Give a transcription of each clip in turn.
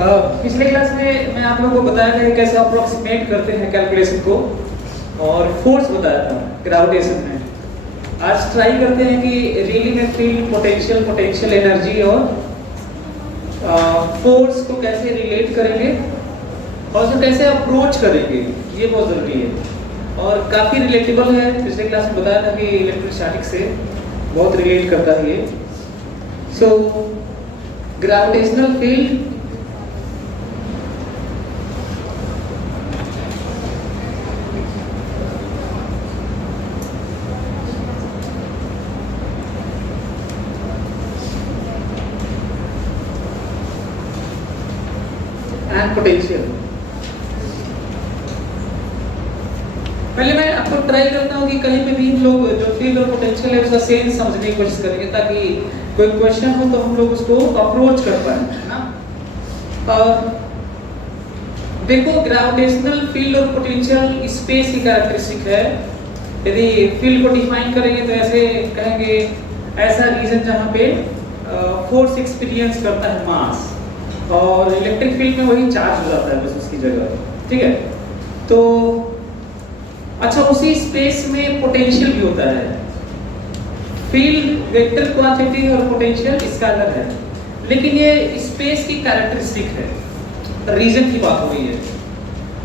पिछले क्लास में मैं आप लोगों को बताया था कि कैसे अप्रोक्सीमेट करते हैं कैलकुलेशन को, और फोर्स बताया था ग्रेविटेशन में। आज ट्राई करते हैं कि रियली में फील्ड, पोटेंशियल एनर्जी और फोर्स को कैसे रिलेट करेंगे और उसको कैसे अप्रोच करेंगे, ये बहुत ज़रूरी है और काफ़ी रिलेटेबल है। पिछले क्लास में बताया था कि इलेक्ट्रोस्टैटिक से बहुत रिलेट करता है ये। So gravitational field and potential. पहले मैं आपको ट्राई करता हूँ कि कहीं पे भी हम लोग जो फील्ड और पोटेंशियल है उसका सेंस समझने की कोशिश करेंगे, ताकि कोई क्वेश्चन हो तो हम लोग उसको अप्रोच कर पाए, है ना। और देखो, ग्रेविटेशनल फील्ड और पोटेंशियल स्पेस की कैरेक्टरिस्टिक है। यदि फील्ड को डिफाइन करेंगे तो ऐसे कहेंगे, ऐसा रीजन जहाँ पे फोर्स एक्सपीरियंस करता है मास, और इलेक्ट्रिक फील्ड में वही चार्ज हो जाता है बस उसकी जगह, ठीक है। तो अच्छा, उसी स्पेस में पोटेंशियल भी होता है। फील्ड वेक्टर क्वांटिटी और पोटेंशियल स्केलर है, लेकिन ये स्पेस की कैरेक्टरिस्टिक है, रीजन की बात हो रही है।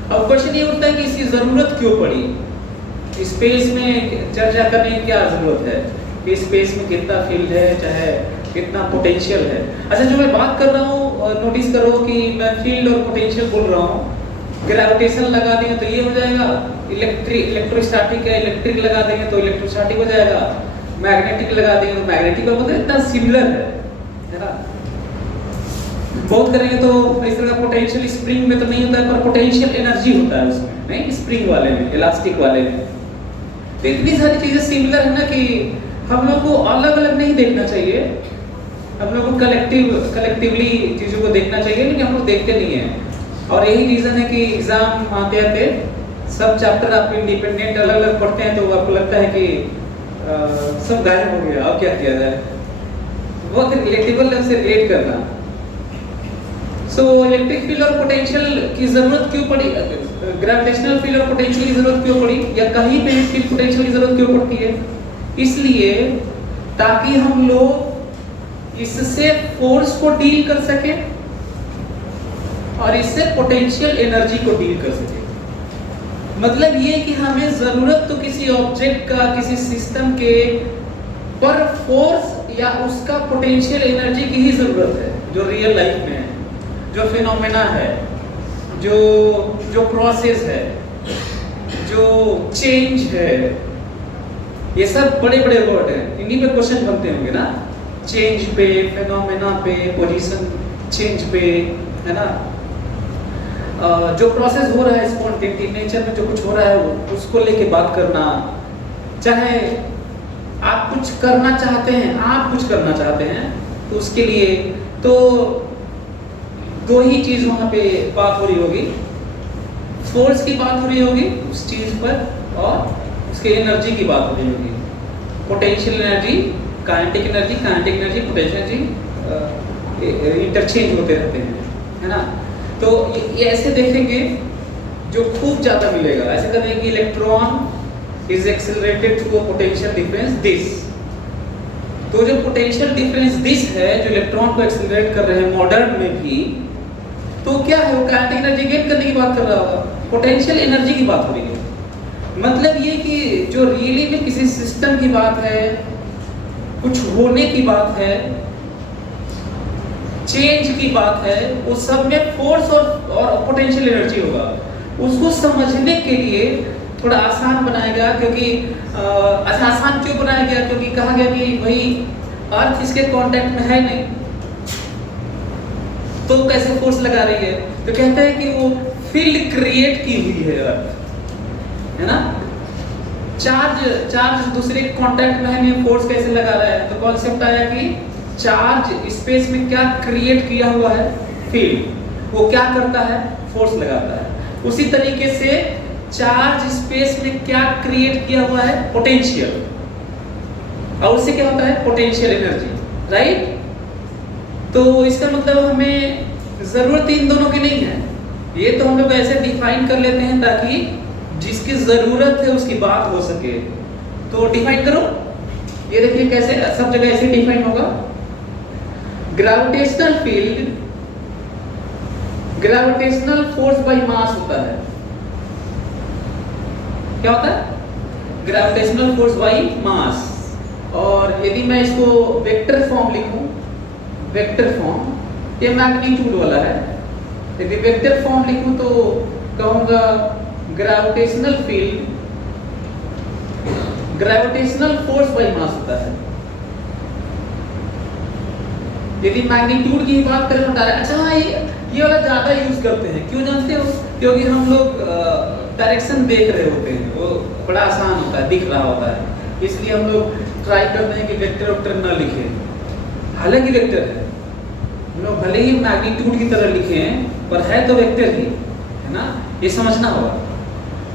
अब क्वेश्चन ये उठता है कि इसकी जरूरत क्यों पड़ी, स्पेस में चर्चा करने की क्या जरूरत है कि स्पेस में कितना फील्ड है, चाहे कितना पोटेंशियल है। अच्छा, जो मैं बात कर रहा हूँ नोटिस करो कि मैं फील्ड और पोटेंशियल बोल रहा हूँ। ग्रेविटेशन लगा देंगे तो ये हो जाएगा इलेक्ट्रोस्टैटिक है, इलेक्ट्रिक लगा देंगे तो इलेक्ट्रोस्टैटिक हो जाएगा, मैग्नेटिक लगा देंगे तो मैग्नेटिक हो, मतलब इतना सिमिलर है ना। बहुत करेंगे तो इस तरह का पोटेंशियल स्प्रिंग में तो नहीं होता है, पर पोटेंशियल एनर्जी होता है उसमें, नहीं स्प्रिंग वाले में, इलास्टिक वाले में। तो इतनी सारी चीजें सिमिलर है ना कि हम लोग को अलग अलग नहीं देखना चाहिए, हम लोग को कलेक्टिवली चीजों को देखना चाहिए, लेकिन हम लोग देखते नहीं है। और यही रीजन है कि एग्जाम आते आते सब चैप्टर आप इंडिपेंडेंट अलग अलग पढ़ते हैं तो आपको लगता है कि सब गायब हो गया, अब क्या किया जाए। बहुत रिलेटेबल है से रिलेट करना। सो इलेक्ट्रिक फील्ड और पोटेंशियल की जरूरत क्यों पड़ी, ग्रेविटेशनल फील्ड और पोटेंशियल की जरूरत क्यों पड़ी, या कहीं पे फील्ड पोटेंशियल की जरूरत क्यों पड़ती है? इसलिए ताकि हम लोग इससे फोर्स को डील कर सके और इससे पोटेंशियल एनर्जी को डील कर सके। मतलब ये कि हमें जरूरत तो किसी ऑब्जेक्ट का, किसी सिस्टम के पर फोर्स या उसका पोटेंशियल एनर्जी की ही जरूरत है, जो रियल लाइफ में है, जो फिनोमेना है, जो प्रोसेस है, जो चेंज है। ये सब बड़े बड़े वर्ड हैं, इन्हीं पे क्वेश्चन बनते होंगे ना, चेंज पे, फिनोमेना पे, पोजीशन चेंज पे, है ना। जो प्रोसेस हो रहा है स्पॉन्टेनिटी नेचर में, जो कुछ हो रहा है उसको लेके बात करना। चाहे आप कुछ करना चाहते हैं, तो उसके लिए तो दो ही चीज वहां पे बात हो रही होगी, फोर्स की बात हो रही होगी उस चीज पर, और उसके एनर्जी की बात हो रही होगी। Potential energy, kinetic energy, potential energy interchange होते रहते हैं, है ना। तो ये ऐसे देखेंगे जो खूब ज्यादा मिलेगा। ऐसे करेंगे कि electron is accelerated through a potential difference this. तो जो पोटेंशियल डिफरेंस दिस है, जो इलेक्ट्रॉन को एक्सेलरेट कर रहे हैं मॉडर्न में भी, तो क्या है, वो काइनेटिक एनर्जी गेन करने की बात कर रहा होगा, पोटेंशियल एनर्जी की बात हो रही है। मतलब ये कि जो रियली में किसी सिस्टम की बात है, कुछ होने की बात है, चेंज की बात है, उस सब में फोर्स और पोटेंशियल एनर्जी होगा। उसको समझने के लिए थोड़ा आसान बनाया गया, क्योंकि अच्छा, आसान क्यों बनाया गया, क्योंकि कहा गया कि भाई अर्थ इसके कांटेक्ट में है नहीं, तो कैसे फोर्स लगा रही है। तो कहते हैं कि वो फील्ड क्रिएट की हुई है अर्थ, है ना। चार्ज दूसरे कांटेक्ट में है नहीं, फोर्स कैसे लगा रहा है। तो कॉन्सेप्ट आया कि चार्ज स्पेस में क्या क्रिएट किया हुआ है, फील्ड, वो क्या करता है, फोर्स लगाता है। उसी तरीके से चार्ज स्पेस में क्या क्रिएट किया हुआ है, पोटेंशियल, और उससे क्या होता है, पोटेंशियल एनर्जी, राइट। तो इसका मतलब हमें जरूरत इन दोनों की नहीं है, ये तो हम लोग ऐसे डिफाइन कर लेते हैं ताकि जिसकी जरूरत है उसकी बात हो सके। तो डिफाइन करो, ये देखिए कैसे सब जगह ऐसे डिफाइन होगा। Gravitational field gravitational force by mass होता है। क्या होता है? Gravitational force by mass. और यदि मैं इसको वेक्टर फॉर्म लिखूं, वेक्टर फॉर्म, ये मैग्नीट्यूड वाला है, यदि वेक्टर फॉर्म लिखूं तो कहूंगा gravitational field gravitational force by mass होता है। यदि मैग्नीट्यूड की बात करें तो अच्छा ये वाला ज्यादा यूज करते हैं, क्यों जानते हो? क्योंकि हम लोग डायरेक्शन देख रहे होते हैं, वो बड़ा आसान होता है, दिख रहा होता है, इसलिए हम लोग ट्राई करते हैं कि वेक्टर वेक्टर ना लिखें। हालांकि वेक्टर है, हम लोग भले ही मैग्नीट्यूड की तरह लिखे हैं पर है तो वेक्टर ही है ना, ये समझना होगा।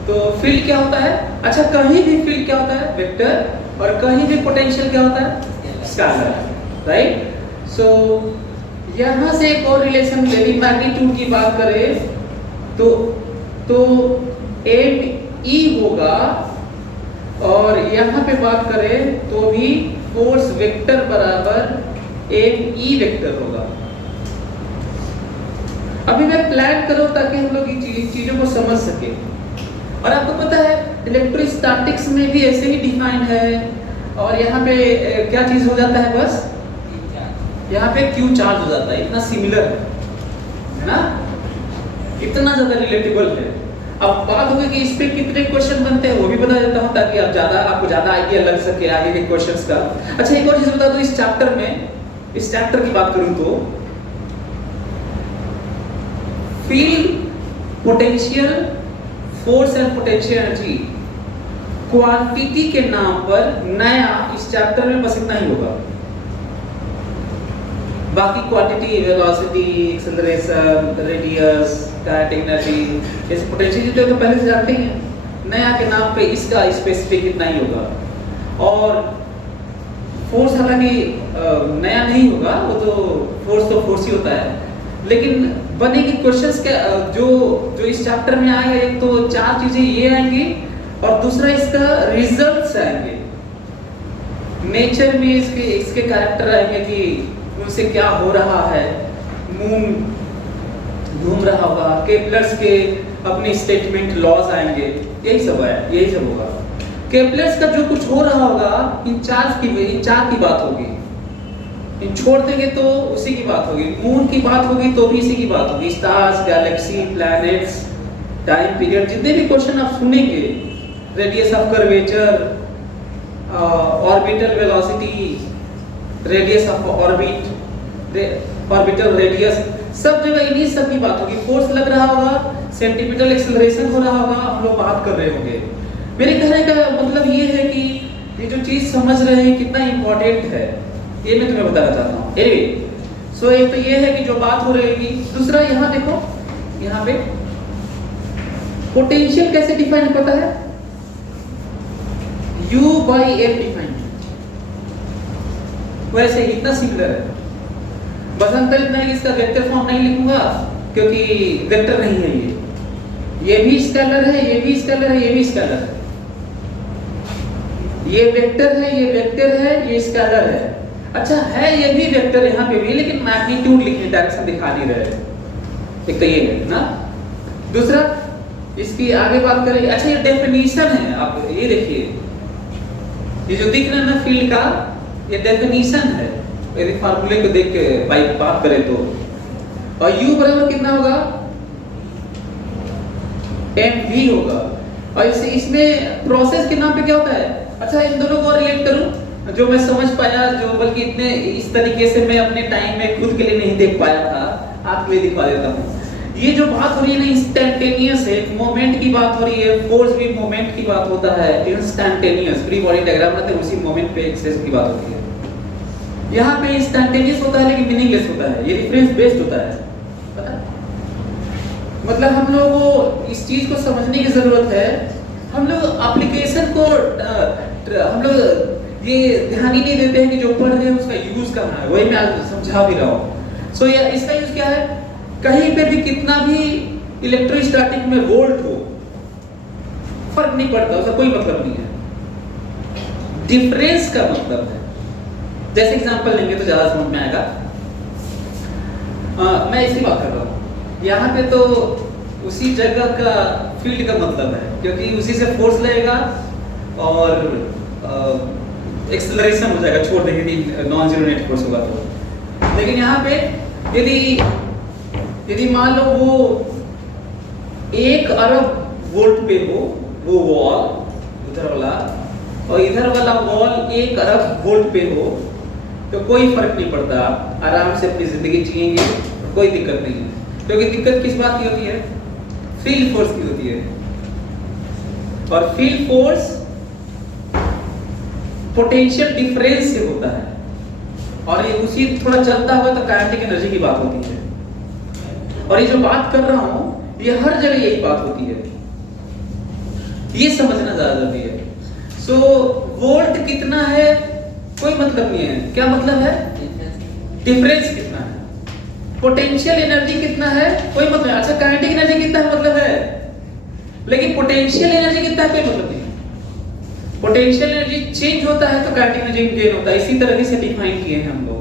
तो फील्ड क्या होता है? अच्छा कहीं भी फील्ड क्या होता है? वेक्टर, और कहीं भी पोटेंशियल क्या होता है? Scalar, right? सो यहां से एक और रिलेशन, यदि मैग्नीट्यूड की बात करें तो एम ई होगा, और यहां पे बात करें तो भी फोर्स वेक्टर बराबर एम ई वेक्टर होगा। अभी मैं प्लान करो ताकि हम लोग ये चीजों को समझ सके। और आपको पता है इलेक्ट्रोस्टैटिक्स में भी ऐसे ही डिफाइन है, और यहाँ पे क्या चीज हो जाता है? बस यहाँ पे क्यू चार्ज हो जाता है, इतना सिमिलर है ना, इतना ज्यादा रिलेटेबल है। अब बात होगी कि इस पे कितने क्वेश्चन बनते हैं वो भी बता देता हूँ ताकि आपको ज्यादा आइडिया लग सके आगे के क्वेश्चंस का। अच्छा एक और चीज बता दो, इस चैप्टर में, इस चैप्टर की बात करूं तो field, potential, force and potential energy quantity के नाम पर नया इस चैप्टर में बस इतना ही होगा। बाकी quantity, velocity, acceleration, radius, kinetic energy, जैसे पोटेंशियल तो पहले से जानते ही हैं, नया के नाम पे इसका स्पेसिफिक इतना ही होगा। और फोर्स हालांकि नया नहीं होगा, वो तो फोर्स ही होता है, लेकिन बनेगी क्वेश्चंस के जो इस चैप्टर में आएगा, एक तो चार चीजें ये आएंगी और दूसरा इसका रिजल्ट्स आएंगे, नेचर में इसके कैरेक्टर आएंगे कि उनसे क्या हो रहा है, मून घूम रहा होगा, केपलर्स के अपने स्टेटमेंट लॉज आएंगे, यही सब होगा। केपलर्स का जो कुछ हो रहा होगा इन चार की बात होगी, इन छोड़ देंगे तो उसी की बात होगी, मून की बात होगी तो भी इसी की बात होगी, stars, Galaxy, planets, time period, जितने भी क्वेश्चन आप सुनेंगे, radius of curvature, orbital velocity, radius of orbital radius, सब जगह इन्हीं सब की बात होगी। फोर्स लग रहा होगा, सेंटीमीटर एक्सेलरेशन हो रहा होगा, हम लोग बात कर रहे होंगे। मेरे कहने का मतलब ये है कि ये जो चीज समझ रहे हैं कितना इंपॉर्टेंट है, ये मैं तुम्हें बताना चाहता हूँ। एनीवे, सो एक तो ये है कि जो बात हो रही है, दूसरा यहाँ देखो, यहाँ पे पोटेंशियल कैसे डिफाइन पता है? U by F डिफाइन, वैसे ही इतना सिमिलर है, बस अंतर इतना है कि इसका वेक्टर फॉर्म नहीं लिखूंगा क्योंकि वेक्टर नहीं है, ये भी स्केलर है, ये भी स्केलर है, ये भी स्केलर है, ये वेक्टर है, ये वेक्टर है, ये स्केलर है। अच्छा है ये भी वेक्टर यहाँ पे भी, लेकिन मैग्नीट्यूड लिखने, डायरेक्शन दिखा नहीं रहे, एक तो ये है ना। दूसरा इसकी आगे बात करें, अच्छा ये डेफिनेशन है, आप ये देखिए, ये जो दिख रहा है ना फील्ड का, ये डेफिनेशन है, यदि फार्मूले को देख के बात करें तो, और U बराबर कितना होगा? mv होगा। और इसमें प्रोसेस के नाम पे क्या होता है? अच्छा इन दोनों को रिलेट करूं, जो मैं समझ पाया, जो बल्कि इतने इस तरीके से मैं अपने टाइम में खुद के लिए नहीं देख पाया था, आपके लिए दिखा देता हूं। ये जो बात हो रही है ना, इंस्टैंटेनियस है, मोमेंट की बात हो रही है, फोर्स भी मोमेंट की बात होता है, इंस्टैंटेनियस, फ्री बॉडी डायग्राम रहता है, उसी मोमेंट पे एक्सेस की बात होती है। यहाँ पे इंस्टैंटेनियस होता है लेकिन मीनिंगलेस होता है, ये रेफरेंस बेस्ड होता है, पता? मतलब हम लोगों को इस चीज को समझने की जरूरत है, हम लोग एप्लीकेशन को हम लोग ये ध्यान ही नहीं देते हैं कि जो पढ़ रहे हैं उसका यूज करना है, वही मैं समझा भी रहा हूँ। सो इसका यूज क्या है? कहीं पे भी कितना भी इलेक्ट्रोस्टैटिक में वोल्ट हो, फर्क नहीं पड़ता, उसका कोई मतलब नहीं है। डिफरेंस का मतलब है। जैसे एग्जांपल लेंगे तो ज्यादा समझ में आएगा। मैं इसकी बात कर रहा हूँ, यहाँ पे तो उसी जगह का फील्ड का मतलब है, क्योंकि उसी से फोर्स लगेगा और एक्सेलरेशन हो जाएगा, छोड़ देंगे नॉन जीरो नेट फोर्स होगा तो। लेकिन यहाँ पे यदि मान लो वो 1 अरब वोल्ट पे हो वो वॉल इधर वाला, और इधर वाला वॉल 1 अरब वोल्ट पे हो, तो कोई फर्क नहीं पड़ता, आराम से अपनी जिंदगी जिएंगे, कोई दिक्कत नहीं है। क्योंकि दिक्कत किस बात की होती है? फील्ड फोर्स की होती है। और फील्ड फोर्स पोटेंशियल डिफरेंस से होता है, और ये उसी थोड़ा चलता हुआ तो काइनेटिक एनर्जी की बात होती है। और ये जो बात कर रहा हूं ये हर जगह यही बात होती है, ये समझना ज्यादा जरूरी है। सो वोल्ट कितना है कोई मतलब नहीं है, क्या मतलब है? डिफरेंस कितना है। पोटेंशियल एनर्जी कितना है कोई मतलब नहीं। अच्छा, काइनेटिक एनर्जी कितना है मतलब है, लेकिन पोटेंशियल एनर्जी कितना है कोई मतलब नहीं। पोटेंशियल एनर्जी चेंज होता है तो काइनेटिक एनर्जी गेन होता है, इसी तरह से डिफाइन किए हैं हम लोग।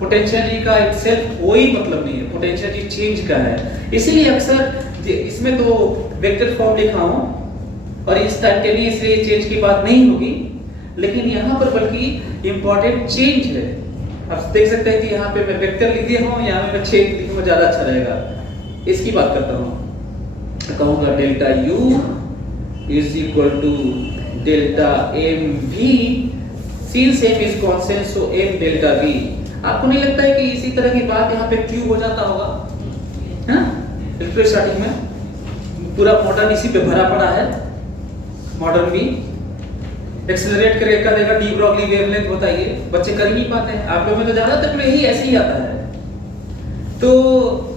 पोटेंशियल एनर्जी का इटसेल्फ कोई मतलब नहीं है, पोटेंशियल एनर्जी चेंज का है। इसीलिए अक्सर इसमें तो वेक्टर फॉर्म लिखा हूं और इंस्टेंटेनियस चेंज की बात नहीं होगी, लेकिन यहाँ पर बल्कि इंपॉर्टेंट चेंज है। आप देख सकते हैं कि यहाँ पे मैं वेक्टर लिख दिया हूँ, यहाँ पे मैं चेंज लिखूंगा, ज्यादा अच्छा रहेगा। इसकी बात करता हूँ, कहूँगा delta U is equal to delta MV, since M is constant so M delta V। आपको नहीं लगता है कि इसी तरह की बात यहाँ पे क्यूब हो जाता होगा? है ना, इलेक्ट्रोस्टैटिक में पूरा मॉडर्न इसी पे भरा पड़ा है। मॉडर्न भी एक्सेलरेट करके कर देगा, डी ब्रॉगली वेवलेंथ होता है, ये बच्चे कर ही नहीं पाते हैं। आप लोगों में तो ज्यादातर में ही ऐसे ही आता है। तो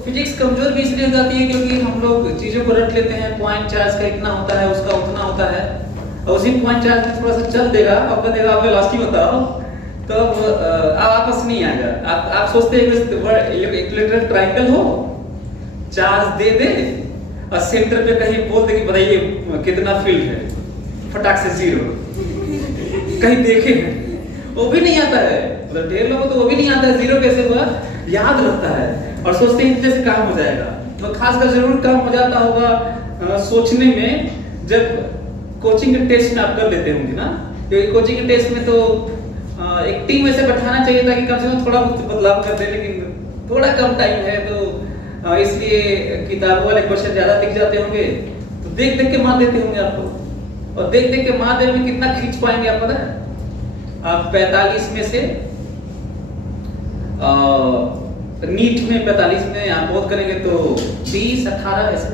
फिजिक्स कमजोर भी इसलिए हो जाती है क्योंकि हम लोग चीजों को रट लेते हैं, पॉइंट चार्ज का इतना होता है, उसका उतना होता है, और उसी पॉइंट चार्ज में थोड़ा सा चल देगा और कहेगा आप वेलोसिटी बताओ, तो अब आपस नहीं आएगा। आप सोचते हैं कि इक्विलेटरल ट्रायंगल हो, चार्ज दे दे और सेंटर पे कहीं बोल दे कि बताइए कितना फील्ड है, फटाक से 0। कहीं देखे हैं वो भी नहीं आता है, मतलब ढेर लोगों को तो वो भी नहीं आता है, 0 कैसे हुआ याद रहता है और सोचते हैं जैसे काम हो जाएगा। तो खासकर जरूर काम हो जाता होगा सोचने में, जब कोचिंग के टेस्ट में आप कर लेते होंगे ना, क्योंकि कोचिंग के टेस्ट में तो एक टीम ऐसे बैठाना चाहिए था कि कम से कम थोड़ा बहुत बदलाव कर दे, लेकिन थोड़ा कम टाइम है तो इसलिए किताबों वाले क्वेश्चन ज्यादा दिख जाते होंगे, तो देख देख के मार देते होंगे आपको। और देख देख के मार देने में कितना खींच पाएंगे आप पता है? आप 45 में से नीट में 45 में आप बहुत करेंगे तो 20 18 ऐसे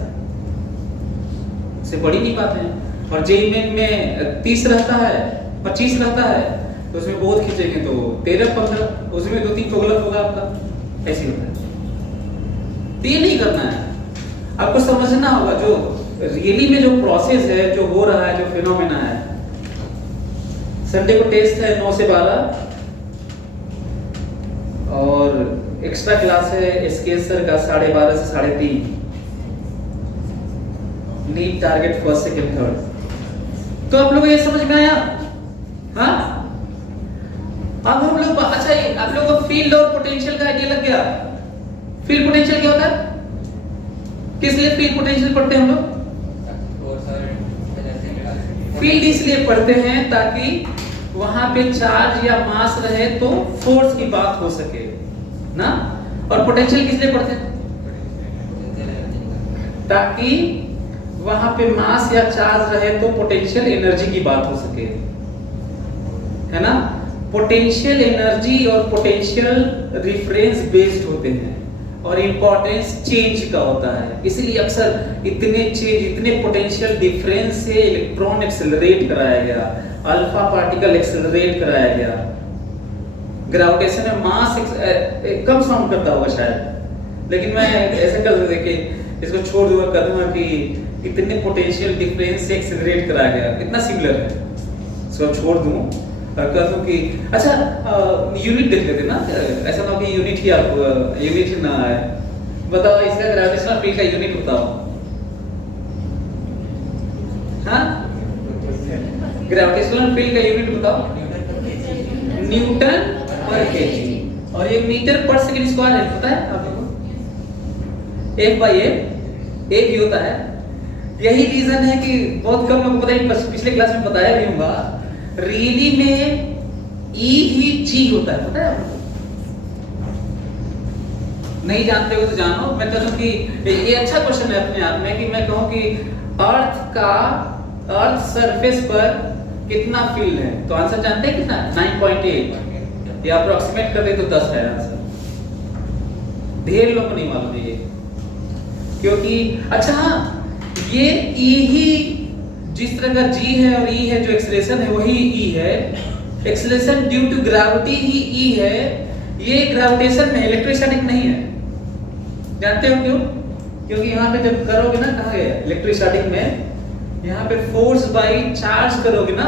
से बड़ी नहीं पाते हैं। और जेईई में 30 रहता है, 25 रहता है, तो उसमें बहुत खींचेंगे तो 13 15, उसमें 2-3 तो गलत होगा आपका, ऐसे होता है। तो ये नहीं करना है, आपको समझना होगा जो रियली में जो प्रोसेस है, जो हो रहा है, जो फिनोमेना है। संडे को टेस्ट है 9 से 12 और एक्स्ट्रा क्लास है एसकेएस सर का 12:30 से 3:30। NEET target first second third. तो आप लोगों को ये समझ में आया? हाँ, अब हम लोग अच्छा आप लोगों को फील्ड और पोटेंशियल का आइडिया लग गया। फील्ड पोटेंशियल क्या होता है? किस लिए फील्ड पोटेंशियल पढ़ते हैं हम लोग? फील्ड इसलिए पढ़ते हैं ताकि वहां पे चार्ज या मास रहे तो फोर्स की बात हो सके ना। और पोटेंशियल किस लिए पढ़ते हैं? ताकि वहां पे मास या चार्ज रहे तो पोटेंशियल एनर्जी की बात हो सके, है ना। पोटेंशियल एनर्जी और पोटेंशियल रिफरेंस बेस्ड होते हैं और इंपॉर्टेंस चेंज का होता है। इसलिए अक्सर इतने पोटेंशियल डिफरेंस से इलेक्ट्रॉन एक्सेलरेट कराया गया, अल्फा पार्टिकल एक्सेलरेट कराया गया। ग्रेविटेशन में मास कम साउंड करता होगा शायद, लेकिन मैं ऐसे कर दूंगा कि इसको छोड़ दूंगा, कर दूंगा कि इतने पोटेंशियल डिफरेंस से एक्सेलरेट कराया गया, कितना सिमिलर है, इसको छोड़ दूं और कह दूं कि अच्छा यूनिट देख लेते ना, ऐसा ना हो कि यूनिट ही आप यूनिट ही ना आए। बताओ इसका ग्रेविटेशनल फील्ड का यूनिट बताओ। हाँ, ग्रेविटेशनल फील्ड का यूनिट बताओ। न्यूटन पर केजी, और ये मीटर पर सेकंड स्क्वायर है, पता है आप लोगों को? F/A भी होता है। यही रीजन है कि बहुत कम लोगों को पता है, पिछले क्लास में बताया भी होगा, रियली में E ही G होता है, पता है आपको? नहीं जानते हो तो जानो। मैं कहता हूं कि ये अच्छा क्वेश्चन है अपने आप में, कि मैं कहूं कि अर्थ सरफेस पर कितना फील्ड है, तो आंसर जानते हैं कितना? 9.8, या अप्रोक्सीमेट कर दे तो 10 है आंसर। ढेर लोग को नहीं मालूम है ये, क्योंकि अच्छा हाँ, ये E ही जिस तरह का G है और E है, जो एक्सेलरेशन है वही E है। एक्सेलरेशन ड्यू टू ग्रेविटी ही E है। ये ग्रेविटेशन में इलेक्ट्रोस्टैटिक नहीं है। जानते हो क्यों? क्योंकि यहाँ पे जब करोगे ना, कहाँ गया इलेक्ट्रोस्टैटिक में, यहाँ पे फोर्स बाई चार्ज करोगे ना,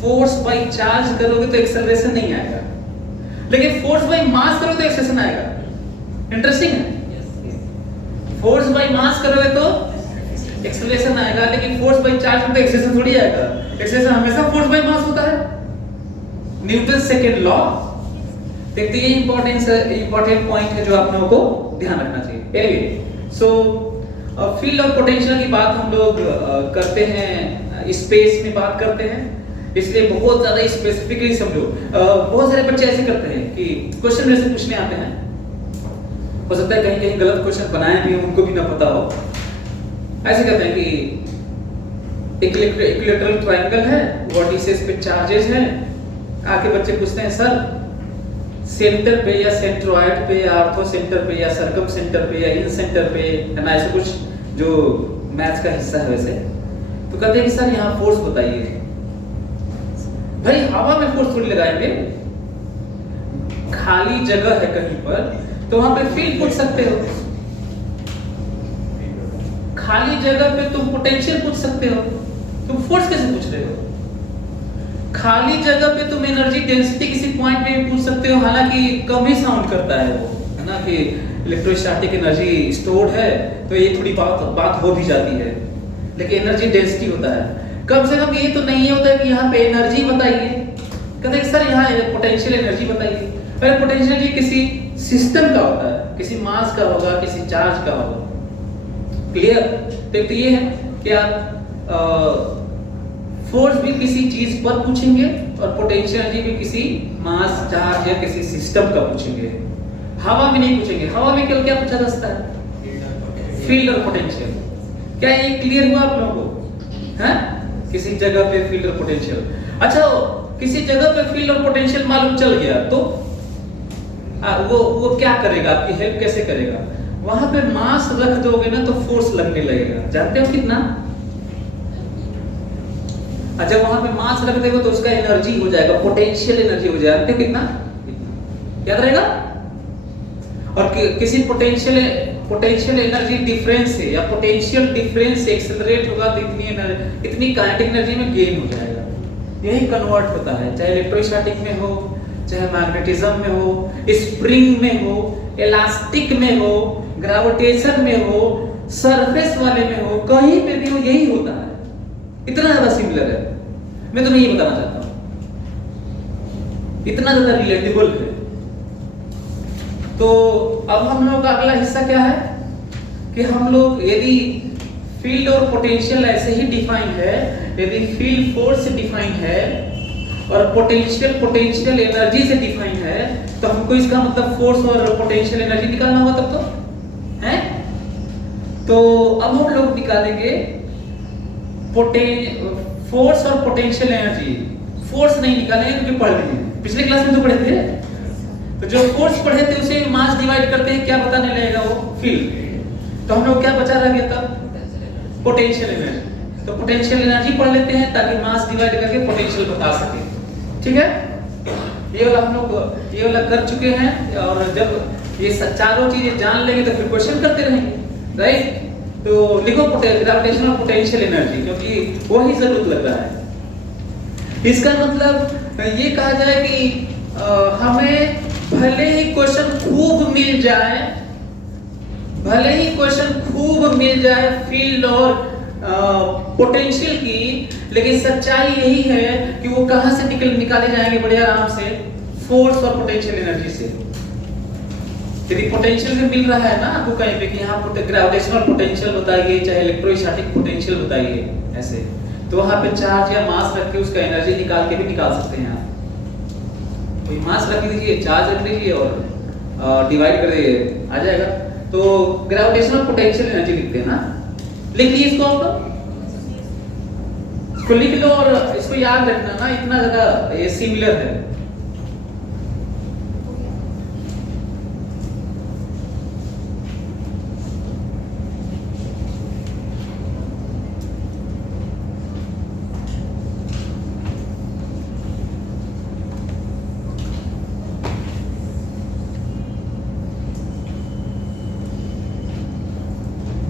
फोर्स बाई चार्ज करोगे तो एक्सेलरेशन नहीं आएगा, लेकिन फोर्स बाई मास करोगे तो एक्सेलरेशन आएगा। इंटरेस्टिंग है। फोर्स बाई मास करोगे तो एक्सेलरेशन आएगा, लेकिन फोर्स बाई चार्ज में तो एक्सेलरेशन थोड़ी आएगा। एक्सेलरेशन हमेशा फोर्स बाई मास होता है, न्यूटन सेकंड लॉ। देखते ये इंपॉर्टेंट पॉइंट है जो आप लोगों को ध्यान रखना चाहिए। एनीवे, सो फील्ड और पोटेंशियल की बात हम लोग करते हैं, स्पेस में बात करते हैं, इसलिए बहुत ज्यादा स्पेसिफिकली समझो। बहुत सारे बच्चे ऐसे करते हैं कि क्वेश्चन मेरे से पूछने आते हैं, हो सकता है कहीं कहीं गलत क्वेश्चन बनाए भी उनको भी ना पता हो। ऐसे कहते हैं कि इक्विलैटरल ट्रायंगल है, वर्टिसेस पे चार्जेस हैं, आके बच्चे पूछते हैं सर सेंटर पे या सेंट्रोइड पे या ऑर्थो सेंटर पे या सर्कम सेंटर पे या इन सेंटर पे, है ना, ऐसे कुछ जो मैथ्स का हिस्सा है वैसे, तो कहते हैं कि सर यहाँ फोर्स बताइए। भाई हवा में फोर्स थोड़ी लगाएंगे, खाली जगह है कहीं पर तो वहां पे फील्ड पूछ सकते हो, खाली जगह पे तुम पोटेंशियल पूछ सकते हो, तुम फोर्स कैसे पूछ रहे हो? खाली जगह पे तुम एनर्जी डेंसिटी किसी पॉइंट पे पूछ सकते हो, हालांकि कम ही साउंड करता है वो, है ना, कि इलेक्ट्रोस्टैटिक एनर्जी स्टोर्ड है तो ये थोड़ी बात हो भी जाती है, लेकिन एनर्जी डेंसिटी होता है। कम से कम ये तो नहीं होता है कि यहाँ पे एनर्जी बताइए। कहते हैं सर यहाँ पोटेंशियल एनर्जी बताइए। पहले पोटेंशियल एनर्जी किसी सिस्टम का होता है, किसी मास का होगा, किसी चार्ज का होगा। क्लियर? तो ये है कि आप फोर्स भी किसी चीज पर पूछेंगे और पोटेंशियल एनर्जी भी किसी मास, चार्ज या किसी सिस्टम का पूछेंगे। हवा में नहीं पूछेंगे। हवा में क्या पूछा जा सकता है? फील्ड और पोटेंशियल। क्या ये क्लियर हुआ आप लोगों को? हैं? किसी जगह पे फील्ड और पोटेंशियल। अच्छा, किसी जगह पे फील्ड और पोटेंशियल मालूम चल गया तो वो क्या करेगा, आपकी हेल्प कैसे करेगा? वहां पे मास रख दोगे ना तो फोर्स लगने लगेगा। जानते हो कितना? जब वहां पे मास रख देगा तो उसका एनर्जी हो जाएगा, पोटेंशियल एनर्जी हो जाएगा। जानते हो कितना? याद रहेगा? और किसी पोटेंशियल एनर्जी डिफरेंस से या पोटेंशियल डिफरेंस से एक्सेलरेट होगा तो इतनी काइनेटिक एनर्जी में गेन हो जाएगा। यही कन्वर्ट होता है, चाहे इलेक्ट्रोस्टैटिक में हो, चाहे मैग्नेटिज्म में हो, स्प्रिंग में हो, इलास्टिक में हो, ग्रेविटेशन में हो, सरफेस वाले में हो, कहीं पे भी हो यही होता है। इतना ज्यादा सिमिलर है, मैं तुम्हें ये बताना चाहता हूं, इतना ज्यादा रिलेटेबल है। तो अब हम लोग का अगला हिस्सा क्या है कि हम लोग यदि फील्ड और पोटेंशियल ऐसे ही डिफाइन है, यदि फील्ड फोर्स से डिफाइन है और पोटेंशियल एनर्जी से डिफाइन है, तो हमको इसका मतलब फोर्स और पोटेंशियल एनर्जी निकालना होगा तब तो है। तो अब हम लोग निकालेंगे फोर्स और पोटेंशियल एनर्जी। फोर्स नहीं निकालेंगे क्योंकि पढ़ लिए पिछले क्लास में तो पढ़े थे। तो जो फोर्स पढ़े थे उसे मास डिवाइड करते हैं, क्या बताने लगेगा वो? फील्ड। तो हम लोग क्या बचा रह गया तब? Potential energy. तो पोटेंशियल एनर्जी पढ़ लेते हैं ताकि मास डिवाइड करके पोटेंशियल बता सके। ठीक है, ये वाला हम लोग ये वाला कर चुके हैं, और जब ये चारों चीजें जान लेंगे तो फिर क्वेश्चन करते रहेंगे, राइट? तो लिखो ग्रेविटेशन और पोटेंशियल एनर्जी, क्योंकि वही जरूरत लग रहा है। इसका मतलब ये कहा जाए कि हमें भले ही क्वेश्चन खूब मिल जाए, भले ही क्वेश्चन खूब मिल जाए फील्ड और पोटेंशियल की, लेकिन सच्चाई यही है कि वो कहां से निकाले जाएंगे बड़े आराम से, फोर्स और पोटेंशियल एनर्जी से। यदि पोटेंशियल में मिल रहा है ना आपको कहीं पे कि यहाँ ग्रेविटेशनल पोटेंशियल बताइए चाहे इलेक्ट्रोस्टैटिक पोटेंशियल बताइए ऐसे, तो वहां पे चार्ज या मास रख के उसका एनर्जी निकाल के भी निकाल सकते हैं आप। कोई मास रख लीजिए, चार्ज रख लीजिए और डिवाइड कर दीजिए, आ जाएगा। तो ग्रेविटेशनल पोटेंशियल एनर्जी लिखते हैं ना, लिख लीजिए इसको, आप इसको लिख लो और इसको याद रखना ना, इतना ज्यादा ये सिमिलर है।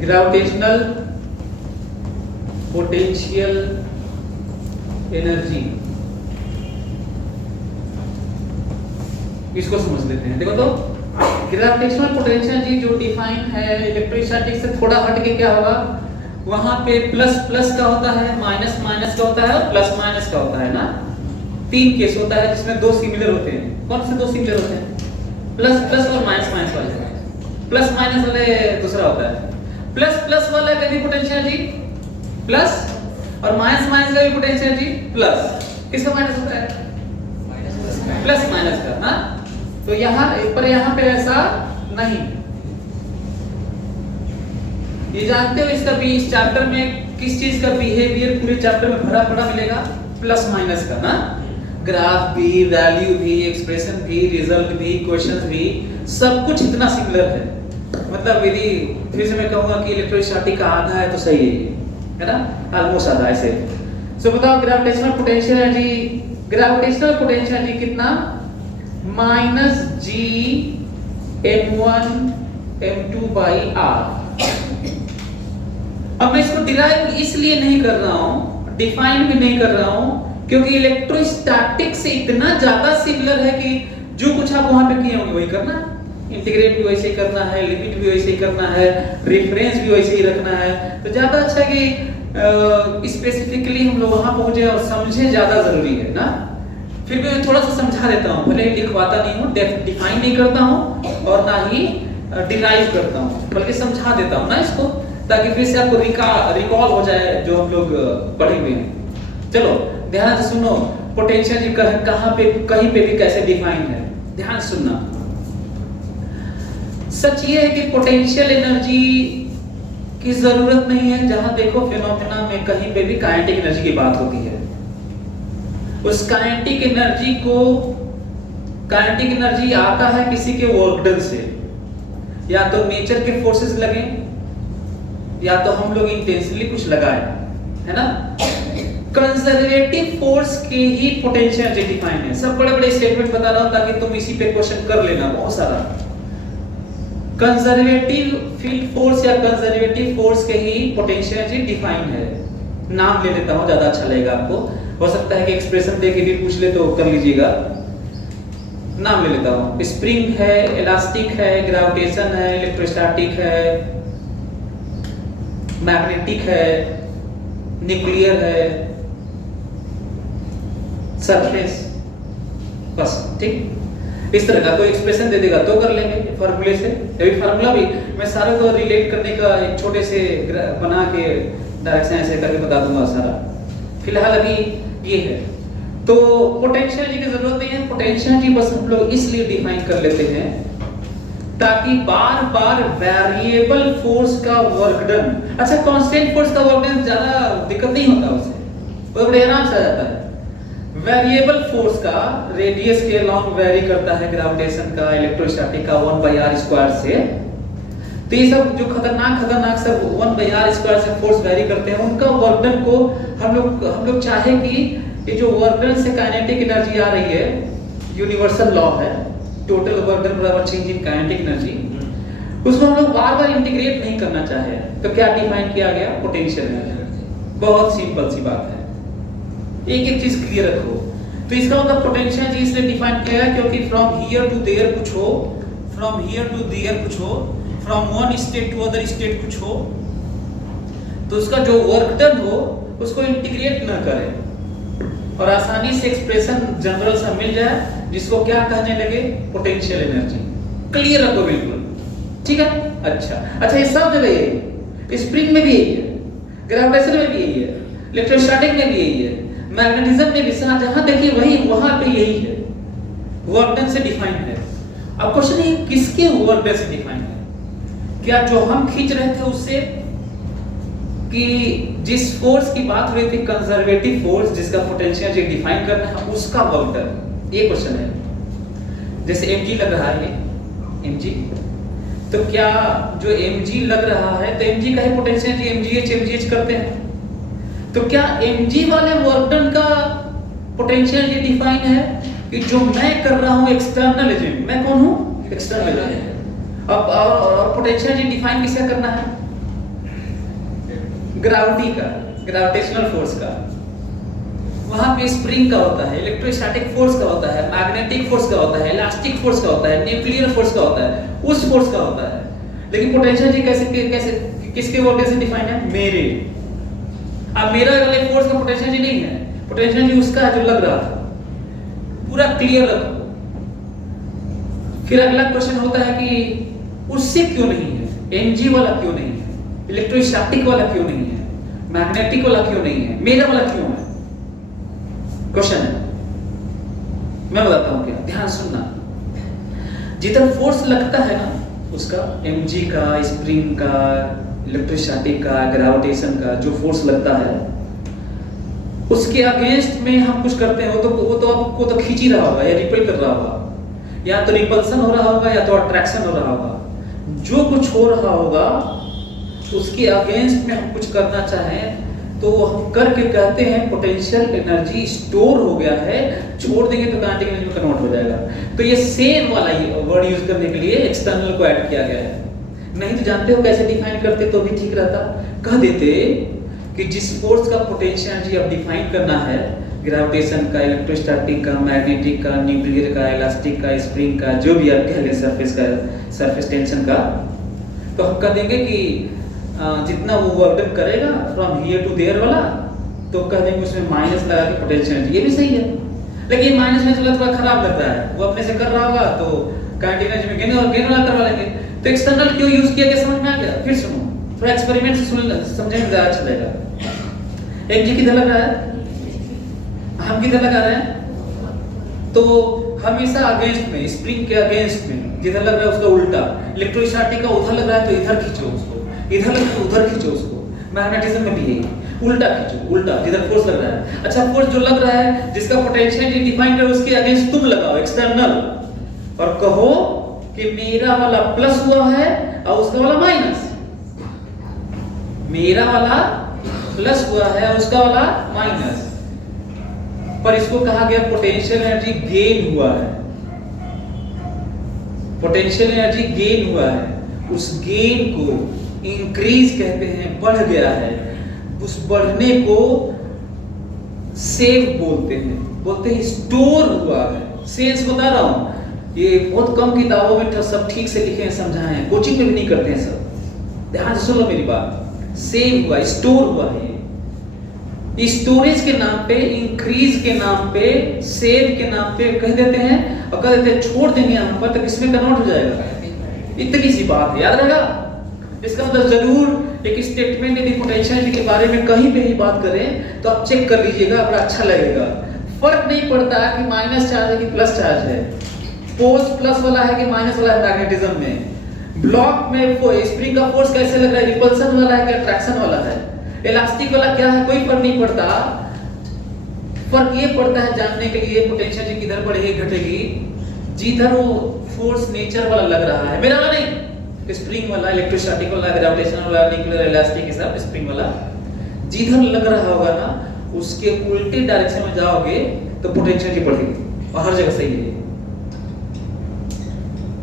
ग्रेविटेशनल पोटेंशियल एनर्जी, इसको समझ लेते हैं। देखो तो ग्रेविटेशनल पोटेंशियल एनर्जी जो डिफाइन है इलेक्ट्रोस्टैटिक से थोड़ा हट के क्या होगा, वहां पे प्लस प्लस का होता है, माइनस माइनस का होता है और प्लस माइनस का होता है ना। तीन केस होता है जिसमें दो सिमिलर होते हैं। कौन से दो सिमिलर होते हैं? प्लस प्लस और माइनस माइनस वाले। प्लस माइनस वाले दूसरा होता है। प्लस प्लस वाला का भी पोटेंशियल एनर्जी प्लस और माइनस माइनस का भी पोटेंशियल एनर्जी प्लस। किसका माइनस होता है? प्लस माइनस का ना। तो यहाँ पे ऐसा नहीं। ये जानते हो इसका भी इस चैप्टर में किस चीज का बिहेवियर पूरे चैप्टर में भरा पड़ा मिलेगा? प्लस माइनस का ना। ग्राफ भी, वैल्यू भी, एक्सप्रेशन भी, रिजल्ट भी, क्वेश्चंस भी, सब कुछ इतना सिमिलर है। मतलब यदि फिर से मैं कहूंगा कि इलेक्ट्रोस्टैटिक का आधा है तो सही है ना, ऑलमोस्ट आधा ऐसे। सो बताओ ग्रेविटेशनल पोटेंशियल एनर्जी कितना? Minus G m1 m2 by r। अब मैं इसको डिराइव इसलिए नहीं कर रहा हूं, डिफाइन भी नहीं कर रहा हूं, क्योंकि इलेक्ट्रोस्टैटिक से इतना ज्यादा सिमिलर है कि जो कुछ आप वहां पे किए होंगे वही करना है। इंटीग्रेट भी वैसे ही करना है, लिमिट भी वैसे ही करना है, रेफरेंस भी वैसे ही रखना है। तो ज्यादा अच्छा है कि स्पेसिफिकली हम लोग वहां पहुंचे और समझे, ज्यादा जरूरी है ना। फिर भी मैं थोड़ा सा समझा देता हूं, भले ही लिखवाता नहीं हूं, डिफाइन नहीं करता हूं और ना ही डिराइव करता हूं, बल्कि समझा देता हूं ना इसको, ताकि फिर से आपको रिकॉल हो जाए जो हम लोग पढ़े हुए हैं। चलो ध्यान से सुनो, पोटेंशियल कहां पे कहीं पे भी कैसे डिफाइन है, ध्यान से सुनना। सच ये है कि पोटेंशियल एनर्जी की जरूरत नहीं है। जहां देखो फिनोमेना में कहीं पे भी काइनेटिक एनर्जी की बात होती है। उस काइनेटिक एनर्जी आता है किसी के वर्क डन से, या तो नेचर के फोर्सेस लगे या तो हम लोग इंटेंशनली कुछ लगाए, है ना। कंजर्वेटिव फोर्स के ही पोटेंशियल एनर्जी डिफाइन है। सब बड़े बड़े स्टेटमेंट बता रहा हूं ताकि तुम इसी पे क्वेश्चन कर लेना बहुत सारा। कंजर्वेटिव फील्ड फोर्स या कंजर्वेटिव फोर्स के ही पोटेंशियल एनर्जी डिफाइन है। नाम ले लेता हूं, ज्यादा अच्छा लगेगा आपको। हो सकता है कि एक्सप्रेशन देके भी पूछ ले तो कर लीजिएगा। नाम ले लेता हूं, स्प्रिंग है, इलास्टिक है, ग्रेविटेशन है, इलेक्ट्रोस्टैटिक है, मैग्नेटिक है, न्यूक्लियर है, सरफेस, बस ठीक। इस तरह का कोई एक्सप्रेशन दे देगा तो कर लेंगे फार्मूले से। अभी फार्मूला भी मैं सारे को रिलेट करने का एक छोटे से बना के डायरेक्शन ऐसे करके बता दूंगा सारा। फिलहाल अभी ये है। तो पोटेंशियल एनर्जी की जरूरत नहीं है। पोटेंशियल एनर्जी बस हम लोग इसलिए डिफाइन कर लेते हैं ताकि बार बार वेरिएबल फोर्स का वर्क डन, अच्छा कांस्टेंट फोर्स का वर्क डन ज्यादा दिक्कत नहीं होता उससे, वो बड़े आराम से आ जाता है। वेरिएबल फोर्स का रेडियस के अलोंग वेरी करता है, ग्रेविटेशन का, इलेक्ट्रोस्टैटिक का 1/r² से। तो ये सब जो खतरनाक सब 1/r² से फोर्स वेरी करते हैं, उनका वर्क डन को हम लोग चाहे कि ये जो वर्क डन से काइनेटिक एनर्जी आ रही है, यूनिवर्सल लॉ है, टोटल वर्क डन बराबर चेंज इन काइनेटिक एनर्जी, उसको हम लोग बार-बार इंटीग्रेट नहीं करना चाहे। तो क्या डिफाइन किया गया? Potential energy. बहुत सिंपल सी बात है, एक एक चीज क्लियर रखो। तो इसका मतलब पोटेंशियल एनर्जी इसलिए डिफाइन किया है क्योंकि फ्रॉम हियर टू देयर कुछ हो, फ्रॉम हियर टू देयर कुछ हो, from one state to other state कुछ हो, तो उसका जो वर्क डन हो उसको इंटीग्रेट न करें और आसानी से एक्सप्रेशन जनरल सा मिल जाए, जिसको क्या कहने लगे, पोटेंशियल एनर्जी। क्लियर रखो बिल्कुल, ठीक है। अच्छा ये सब जगह यही है, स्प्रिंग में भी यही है, ग्रेविटेशन में भी यही है, इलेक्ट्रोस्टैटिक में भी यही है, मैग्नेटिज्म में भी, जहां देखिए वही वहां पे यही है, वर्क डन से डिफाइन है। अब क्वेश्चन ये किसके वर्क डन से डिफाइन है? क्या जो हम खींच रहे थे उससे, कि जिस फोर्स की बात हो रही थी कंजर्वेटिव फोर्स जिसका पोटेंशियल डिफाइन करना है, उसका वर्क डन, ये क्वेश्चन है। जैसे mg लग रहा है, mg, तो क्या जो mg लग रहा है तो mg का ही पोटेंशियल mgh करते हैं, तो क्या mg वाले वर्क डन का पोटेंशियल ये डिफाइन है कि जो मैं कर रहा हूं एक्सटर्नल एजेंट, मैं कौन हूं, एक्सटर्नल एजेंट। अब और पोटेंशियल ये डिफाइन किसका करना है, ग्रेविटी का, ग्रेविटेशनल फोर्स का। वहां पे स्प्रिंग का होता है, इलेक्ट्रोस्टैटिक फोर्स का होता है, मैग्नेटिक फोर्स का होता है, इलास्टिक फोर्स का होता है, न्यूक्लियर फोर्स का होता है, उस फोर्स का होता है। लेकिन पोटेंशियल जी कैसे किसके वर्क से डिफाइन है, मेरे। अब मेरा वाले फोर्स का पोटेंशियल जी नहीं है, पोटेंशियल जी उसका है जो लग रहा था। पूरा क्लियर रखो। फिर अगला क्वेश्चन होता है कि उससे क्यों नहीं है, mg वाला क्यों नहीं है, इलेक्ट्रोस्टैटिक वाला क्यों नहीं है, मैग्नेटिक वाला क्यों नहीं है, मेरा वाला क्यों है? क्वेश्चन है, मैं बताता हूं क्या, ध्यान सुनना। जितना फोर्स लगता है ना उसका, mg का, स्प्रिंग का, इलेक्ट्रोस्टैटिक का, ग्रेविटेशन का जो फोर्स लगता है, उसके अगेंस्ट में हम कुछ करते हैं, वो तो आपको तो खींच ही रहा होगा या रिपेल कर रहा होगा, या तो रिपल्सन हो रहा होगा या तो अट्रैक्शन हो रहा होगा। जो कुछ हो रहा होगा उसके अगेंस्ट में हम कुछ करना चाहें तो हम करके कहते हैं पोटेंशियल एनर्जी स्टोर हो गया है, छोड़ देंगे तो काइनेटिक एनर्जी में कन्वर्ट हो जाएगा। तो ये सेम वाला वर्ड यूज करने के लिए एक्सटर्नल को ऐड किया गया है। नहीं तो जानते हो कैसे डिफाइन करते तो भी ठीक रहता, कह देते कि जिस फोर्स का पोटेंशियल एनर्जी अब डिफाइन करना है, ग्रेविटेशन का, इलेक्ट्रोस्टैटिक का, मैग्नेटिक का, न्यूक्लियर का, इलास्टिक का, स्प्रिंग का, जो भी आप कह लें, सरफेस का, सरफेस टेंशन का, तो हम कह देंगे कि जितना वो वर्क डन करेगा फ्रॉम हियर टू देयर वाला, तो कह देंगे उसमें माइनस लगा के पोटेंशियल एनर्जी। ये भी सही है, लेकिन ये माइनस में थोड़ा खराब लगता है, वो अपने से कर रहा होगा तो काइनेटिक एनर्जी में गेन वाला करवा लेंगे। तो एक्सटर्नल क्यों यूज किया गया समझ में आ गया? फिर सुनो, थोड़ा एक्सपेरिमेंट से सुन समझेंगे ज्यादा अच्छा लगेगा। mg किधर लग रहा है, हम किधर लगा रहे हैं, तो हमेशा अगेंस्ट में, स्प्रिंग के अगेंस्ट में, जिधर लग रहा है उसका उल्टा। इलेक्ट्रोस्टैटिक का उधर लग रहा है तो इधर खींचो उसको, इधर लग रहा है उधर खींचो उसको। मैग्नेटिज्म में भी यही, उल्टा खींचो, उल्टा जिधर फोर्स लग रहा है। अच्छा, फोर्स जो लग रहा है जिसका पोटेंशियल डिफाइन कर, उसके अगेंस्ट तुम लगाओ एक्सटर्नल और कहो कि मेरा वाला प्लस हुआ है और उसका वाला माइनस, मेरा वाला प्लस हुआ है और उसका वाला माइनस। पर इसको कहा गया पोटेंशियल एनर्जी गेन हुआ है, पोटेंशियल एनर्जी गेन हुआ है। उस गेन को इंक्रीज कहते हैं, बढ़ गया है। उस बढ़ने को सेव बोलते हैं स्टोर हुआ है। सेंस बता रहा हूं, ये बहुत कम किताबों में सब ठीक से लिखे हैं, समझाए हैं, कोचिंग में भी नहीं करते हैं सब। ध्यान से सुनो मेरी बात, सेव हुआ, स्टोर हुआ है। स्टोरेज के नाम पे, इंक्रीज के नाम पे, सेव के नाम पे कह देते हैं और कह देते हैं छोड़ देंगे हम पर, तो किसमें कन्वर्ट हो जाएगा? इतनी सी बात है, याद रहेगा। इसका मतलब जरूर एक स्टेटमेंट यदि पोटेंशियल के बारे में कहीं पे भी बात करें तो आप चेक कर लीजिएगा, बड़ा अच्छा लगेगा। फर्क नहीं पड़ता कि माइनस चार्ज है कि प्लस चार्ज है, फोर्स प्लस वाला है कि माइनस वाला है। मैग्नेटिज्म में ब्लॉक में स्प्रिंग का फोर्स कैसे लग रहा है, रिपल्सन वाला है कि अट्रैक्शन वाला है, इलास्टिक वाला क्या है, कोई फर्क नहीं पड़ता। फर्क ये पड़ता है जानने के लिए पोटेंशियल किधर बढ़ेगी घटेगी, जिधर वो फोर्स नेचर वाला लग रहा है, मेरा वाला नहीं, स्प्रिंग वाला, इलेक्ट्रोस्टैटिक वाला, ग्रेविटेशन वाला, न्यूक्लियर, इलास्टिक, के साथ स्प्रिंग वाला, जिधर लग रहा होगा ना उसके उल्टे डायरेक्शन में जाओगे तो पोटेंशियल बढ़ेगी। और हर जगह सही है,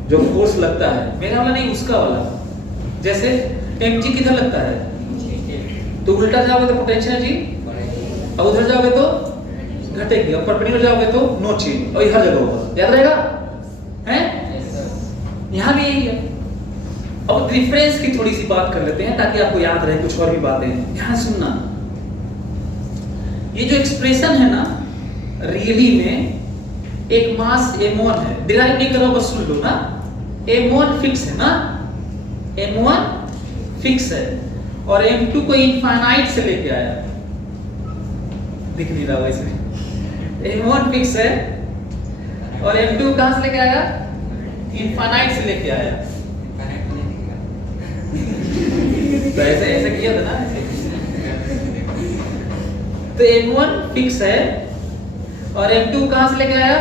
जो फोर्स लगता है, मेरा वाला नहीं उसका वाला। जैसे mg किधर लगता है तो उल्टा जाओगे तो पोटेंशियल जी, और उधर जाओगे तो घटेगी, और परपेंडिकुलर जाओगे तो नो चेंज, और हर जगह होगा। याद रहेगा हैं? यहां भी यही है। अब रिफरेंस की थोड़ी सी बात कर लेते हैं ताकि आपको याद रहे कुछ और भी बातें। ध्यान सुनना, ये जो एक्सप्रेशन है ना, रियली में एक मास m1 है, डिराइव नहीं करो बस सुन लो ना। m1 फिक्स है ना, m1 फिक्स है और m2 को इनफाइनाइट से लेके आया, दिख नहीं रहा वैसे, m1 फिक्स है और m2 कहां से लेके आया, इनफाइनाइट से लेके आया। तो ऐसे ऐसे किया था ना, तो m1 फिक्स है और m2 कहां से लेके आया,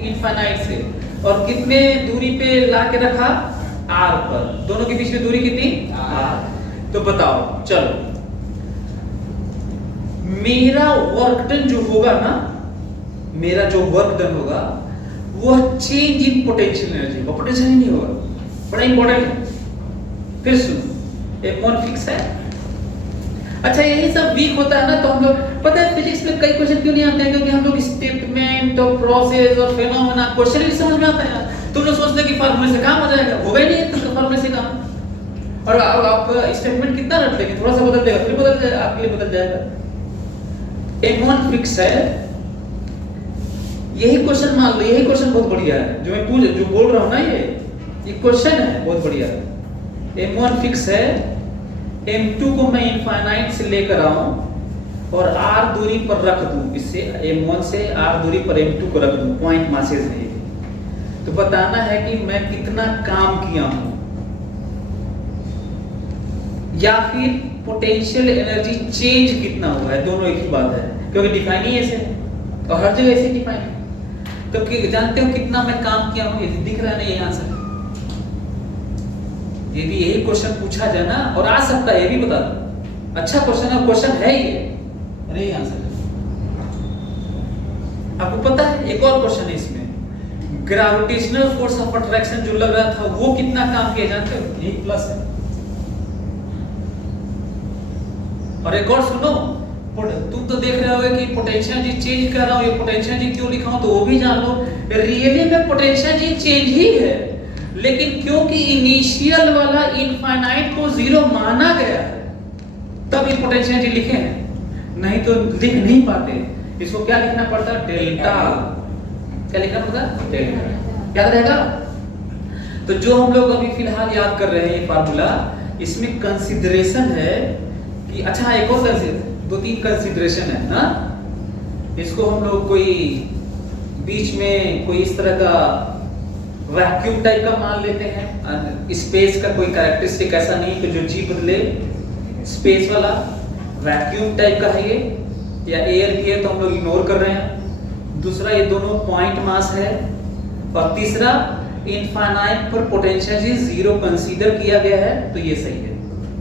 इनफाइनाइट से, और कितने दूरी पे ला के रखा, r पर। दोनों के बीच में दूरी कितनी, r। तो बताओ, चलो मेरा वर्क डन जो होगा ना, मेरा जो वर्क डन होगा वो चेंज इन पोटेंशियल एनर्जी, वो पोटेंशियल नहीं होगा, बड़ा इंपॉर्टेंट है। फिर सुनो, m1 फिक्स है। अच्छा यही सब वीक होता है ना, तो हम लोग पता है फिजिक्स में कई क्वेश्चन क्यों नहीं आते हैं, क्योंकि हम लोग स्टेटमेंट और प्रोसेस और फेनोमेना क्वेश्चन ही समझ में आता है। तुम लोग सोचते हैं कि फार्मूले से काम हो जाएगा, होगा ही नहीं तो फार्मूले से काम। और आप स्टेटमेंट कितना रट लेंगे, थोड़ा सा बदल देगा फिर बदल जाएगा, आपके लिए बदल जाएगा। m1 फिक्स है, यही क्वेश्चन मान लो, यही क्वेश्चन बहुत बढ़िया है जो मैं जो बोल रहा हूं ना, ये क्वेश्चन है बहुत बढ़िया। m1 फिक्स है, m2 को मैं इनफाइनाइट से लेकर आऊं और r दूरी पर रख दूं, इससे m1 से r दूरी पर m2 को रख दूं, पॉइंट मासेस है। तो बताना है कि मैं कितना काम किया हूं, या फिर पोटेंशियल एनर्जी चेंज कितना हुआ है, दोनों एक ही बात है, क्योंकि डिफाइन ही ऐसे है और हर जगह ऐसे डिफाइन है। तो जानते हो कितना मैं काम किया हूं, ये दिख रहा है ना, ये आंसर है। ये भी यही क्वेश्चन पूछा जाए ना, और आ सकता है, ये भी बता दो, अच्छा क्वेश्चन है, क्वेश्चन है ये, अरे ये आंसर है। आपको पता है एक और क्वेश्चन है इसमें, ग्रेविटेशनल फोर्स ऑफ अट्रैक्शन जो लग रहा था वो कितना काम किया, जानते हो, ये प्लस है। और एक और सुनो, तुम तो देख रहे हो कि पोटेंशियल एनर्जी चेंज कर रहा हूं, ये पोटेंशियल एनर्जी क्यों लिखा हूं, तो वो भी जान लो, रियली में पोटेंशियल एनर्जी चेंज ही है, लेकिन क्योंकि इनिशियल वाला इनफाइनाइट को जीरो माना गया है तब ये पोटेंशियल एनर्जी लिखे हैं, नहीं तो लिख नहीं पाते। इसको क्या लिखना पड़ता, डेल्टा। क्या लिखना पड़ता, डेल्टा। याद रहेगा। तो जो हम लोग अभी फिलहाल याद कर रहे हैं ये फार्मूला, इसमें कंसीडरेशन है कि, अच्छा एक और दो तीन कंसीडरेशन है ना, इसको हम लोग कोई बीच में कोई इस तरह का वैक्यूम टाइप का मान लेते हैं, स्पेस का कोई कैरेक्टरिस्टिक ऐसा नहीं कि जो जी बदले, स्पेस वाला वैक्यूम टाइप का है ये, या एयर भी है तो हम लोग इग्नोर कर रहे हैं। दूसरा ये दोनों पॉइंट मास है, और तीसरा इनफाइनाइट पर पोटेंशियल जी जीरो कंसीडर किया गया है, तो ये सही है।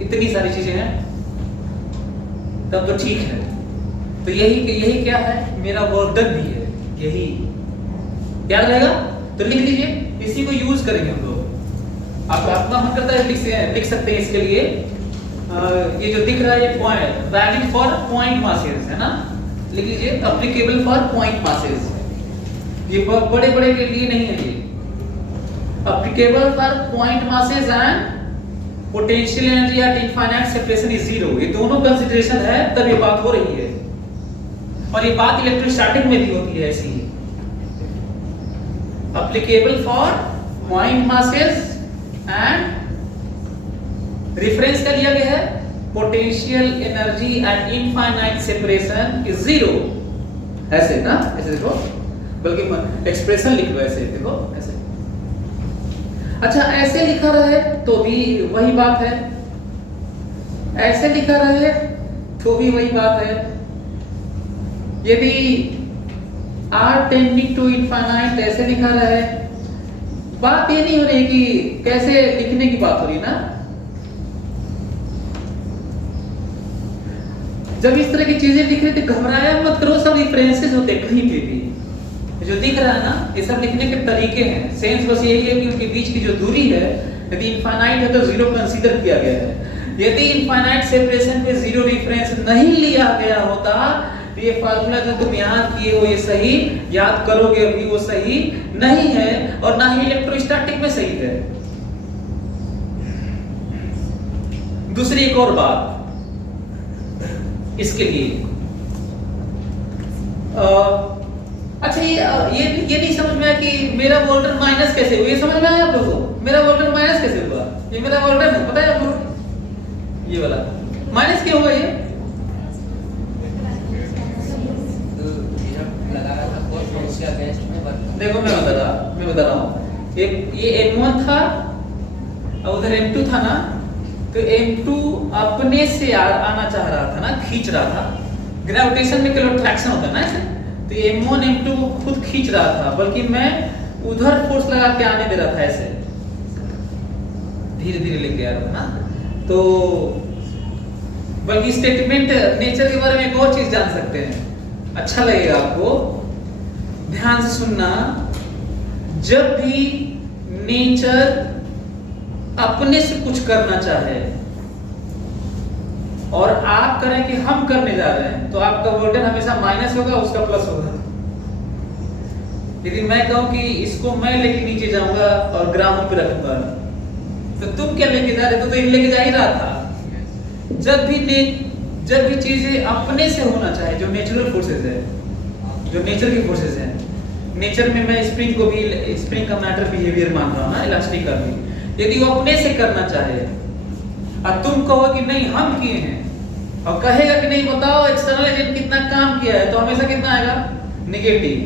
इतनी सारी चीजें हैं तब तो ठीक है। तो यही क्या है, मेरा वर्क डन भी है, यही याद रहेगा। तो लिख लीजिए, इसी को यूज करेंगे हम लोग। आप अपना मन करता है लिख सकते हैं इसके लिए, ये जो दिख रहा है ये point valid for point masses है ना, लिख लीजिए एप्लीकेबल फॉर पॉइंट मासेस। ये बड़े बड़े के लिए नहीं है, ये applicable for point masses and potential energy at infinite separation is zero. ये दोनों कंसीडरेशन है तब ये बात हो रही है, और ये बात इलेक्ट्रोस्टैटिक में भी होती है ऐसी ही। applicable for point masses and reference क्या लिया गया है, potential energy at infinite separation is zero. ऐसे ना, ऐसे देखो, बल्कि एक्सप्रेशन लिख लो ऐसे, देखो ऐसे। अच्छा ऐसे लिखा रहे तो भी वही बात है, ऐसे लिखा रहे तो भी वही बात है। यदि R टेंडिंग टू इनफाइनाइट ऐसे लिखा रहे, बात ये नहीं हो रही कि कैसे लिखने की बात हो रही ना। जब इस तरह की चीजें लिख रहे थे घबराया मत करो, सब रेफरेंसेस होते हैं कहीं पे भी। जो दिख रहा है ना ये सब लिखने के तरीके हैं। सेंस बस यही है कि उनके बीच की जो दूरी है, यदि इनफाइनाइट है तो जीरो कंसीडर किया गया है। यदि इनफाइनाइट सेपरेशन पे जीरो रेफरेंस नहीं लिया गया होता तो ये फार्मूला जो तुम यहाँ किए हो ये सही याद करोगे अभी वो सही नहीं है, और ना ही इलेक्ट्रोस्टैटिक में सही है। दूसरी एक और बात इसके लिए, अच्छा ये नहीं समझ में आया कि मेरा वोल्टेज माइनस कैसे हुआ। ये समझ में आया आप लोगों को? मेरा वोल्टेज माइनस कैसे हुआ? ये मेरा वोल्टेज है, पता है आप लोगों? ये वाला माइनस क्यों हुआ? ये देखो मैं बता रहा हूँ, ये M1 था और उधर M2 था ना, तो M2 अपने से आना चाह रहा था ना, खींच रहा था। ग्रेविटेशन में केवल ट्रैक्शन होता है ना ऐसे, तो M1 M2 को खुद खींच रहा था, बल्कि मैं उधर फोर्स लगा के आने दे रहा था, ऐसे धीरे धीरे लेके आ रहा था ना। तो बल्कि स्टेटमेंट नेचर के बारे में एक और चीज जान सकते हैं, अच्छा लगेगा आपको, ध्यान से सुनना। जब भी नेचर अपने से कुछ करना चाहे और आप करें कि हम करने जा रहे हैं, तो आपका वोल्टेज हमेशा माइनस होगा, उसका प्लस होगा। यदि मैं कहूं कि इसको मैं लेके नीचे जाऊंगा और ग्राउंड पे रखूंगा, तो तुम क्या लेके जा रहे थे? तो ये लेके जा ही रहा था। जब भी चीजें अपने से होना चाहे, जो नेचुरल फोर्सेस है, जो नेचर की फोर्सेस है, नेचर में मैं स्प्रिंग को भी स्प्रिंग का मैटर बिहेवियर मान रहा हूं ना, इलास्टिक का भी, यदि वो अपने से करना चाहे और तुम कहो कि नहीं हम किए हैं, और कहेगा कि नहीं बताओ एक्सटर्नल एजेंट कितना काम किया है, तो हमेशा कितना आएगा? नेगेटिव,